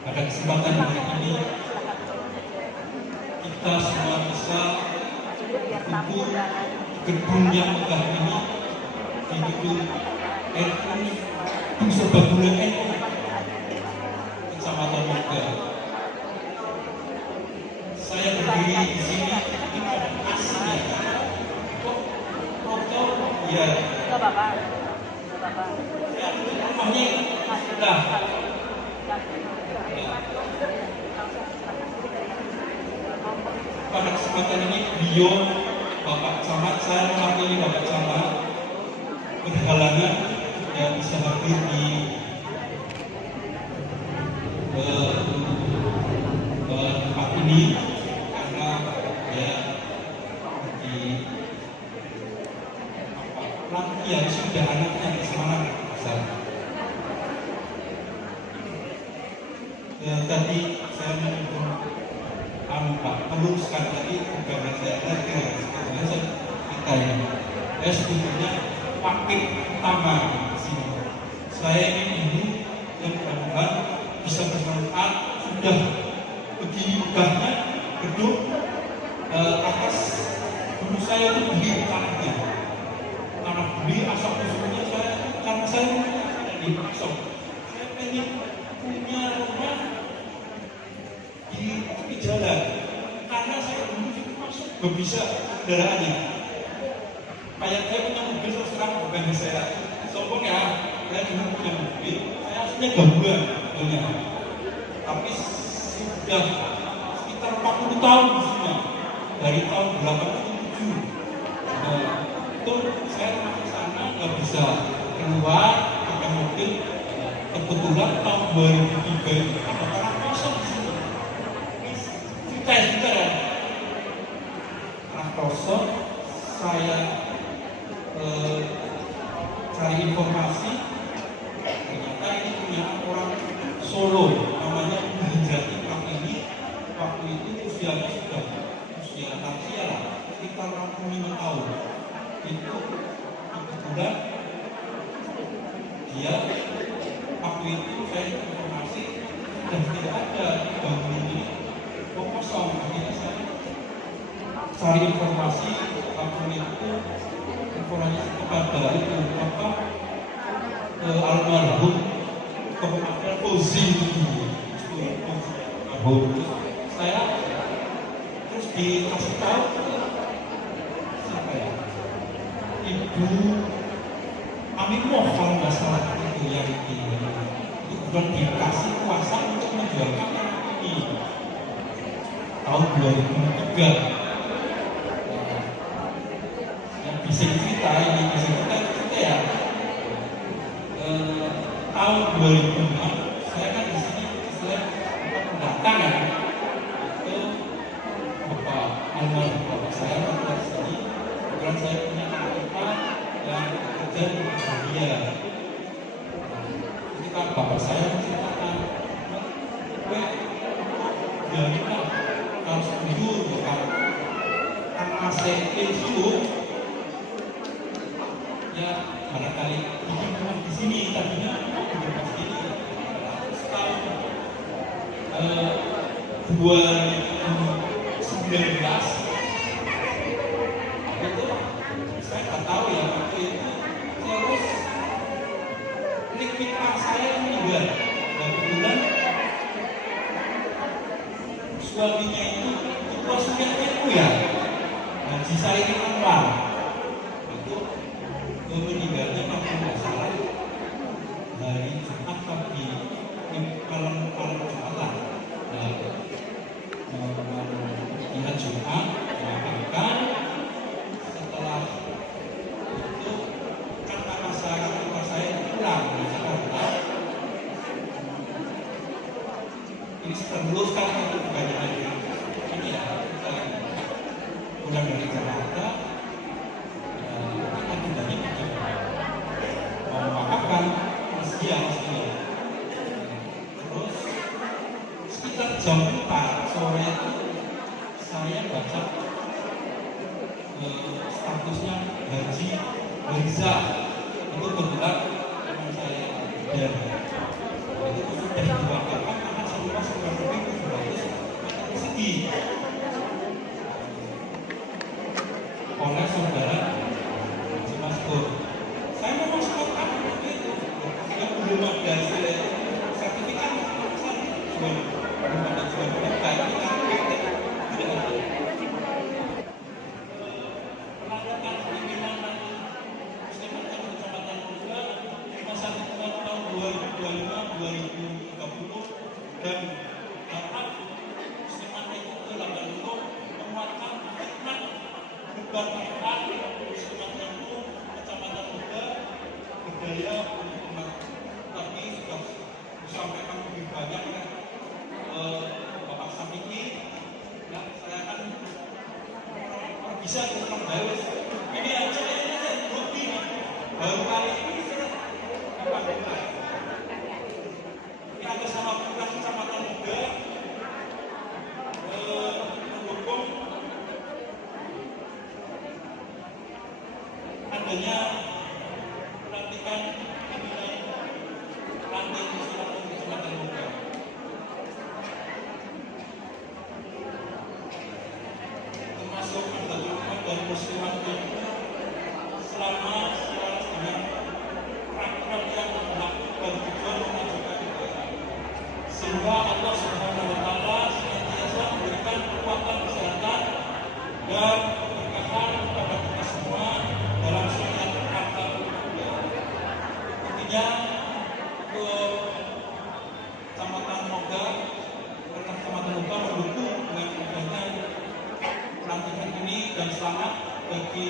Pada kesempatan hari ini kita semua bisa berkumpul di gedung yang megah ini, di gedung NU Serbaguna NU Kecamatan Moga. Saya berdiri di sini ini asli. Protokol ya. Saya rumahnya sudah. Pada kesempatan ini beliau Bapak Camat, saya mewakili Bapak Camat berhalangan yang bisa hadir di tempat ini karena ya di lantian sudah anaknya di Semarang besar. Tadi saya menyebut Pak meluruskan tadi karena saya lagi saya sebetulnya wakil utama di sini. Saya ini yang mudah-mudahan bisa bermanfaat. Sudah begini megahnya gedung atas dulu saya itu beli tanahnya, tanah beli asal usulnya saya karena saya di Pasok. Saya pengen punya rumah di tepi jalan karena saya dulu itu masuk gak bisa kendaraannya. Kayak saya punya mobil sekarang bukan saya sombong ya, saya dulu punya mobil, saya aslinya gabungan punya, tapi sudah sekitar 40 tahun di sini dari tahun 87. Itu saya masuk sana nggak bisa keluar pakai mobil. Kebetulan tahun 2003 itu ada tanah kosong di sini. Kita ya, tanah kosong. Saya cari informasi, ternyata ini punya orang Solo, namanya Hijrati Pak ini. Waktu itu usianya sudah usia lansia lah, sekitar 65 tahun. Itu kebetulan dia waktu itu saya informasi sudah tidak ada bangunannya kosong. Akhirnya saya cari informasi apapun itu, informasi kepada itu apa almarhum Muhammad Fauzi itu. Saya terus dikasih tahu siapa ya, Ibu Aminah kalau nggak salah itu yang itu bukan dikasih kuasa untuk menjualkan ini tahun 2003. Yang bisa cerita ya tahun 2006 saya kan di sini saya pendatangan itu bapak almarhum bapak saya di sini. Kebetulan saya punya anak yang bekerja di Australia. Ketika bapak saya menceritakan, dari harus jujur bukan karena saya pensiun ya barangkali bikin rumah di sini tadinya bikin rumah di sini setahun 2019 itu saya nggak tahu ya waktu itu terus liquid saya meninggal dan kemudian suaminya itu suaminya itu ya Haji Said Anwar itu meninggalnya kalau nggak salah hari Jumat pagi malam Jumat ingat Jumat makan setelah itu kan kakak saya pulang dari Jakarta ini teruskan itu banyak ini ya pulang dari Jakarta kita tinggalnya di mau makan siang terus sekitar jam 4 sore itu saya baca statusnya Haji Riza itu kebetulan teman saya dan itu sudah diwakilkan karena semua seperti itu rezeki oleh saudara Mas Pur. Saya mau masuk ke itu yang belum ada sertifikat belum ada jual baik tidak ada. Penangkapan pimpinan Muslimat yang Kecamatan Muda masa tahun 2025-2030 dan dapat Muslimat itu telah menguatkan hikmat berbakat Muslimat itu Kecamatan Muda berdaya untuk umat. Tapi sudah disampaikan lebih banyak ya Bapak Samiki ya saya kan orang bisa tentang harus ini aja bukti baru kali ini saya ini ada sama Lurah Kecamatan Muda mendukung adanya pelantikan pimpinan ranting Muslimat Kecamatan Muda. Termasuk Umat dan Muslimat itu selama selaras dengan peraturan yang berlaku dan tujuan memajukan negara. Sehingga Allah Subhanahu wa Ta'ala senantiasa memberikan kekuatan kesehatan dan keberkahan kepada kita semua dalam setiap harta. Intinya untuk Kecamatan Moga, Kecamatan Moga mendukung dengan adanya pelantikan ini dan selamat bagi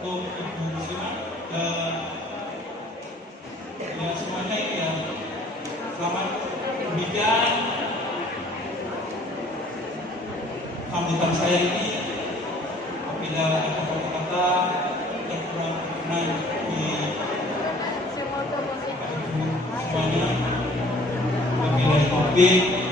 untuk Ibu Muslimat dan ya semuanya ya selamat. Demikian sambutan saya ini. Apabila ada kata-kata yang kurang berkenan di semuanya, wabillahi taufiq.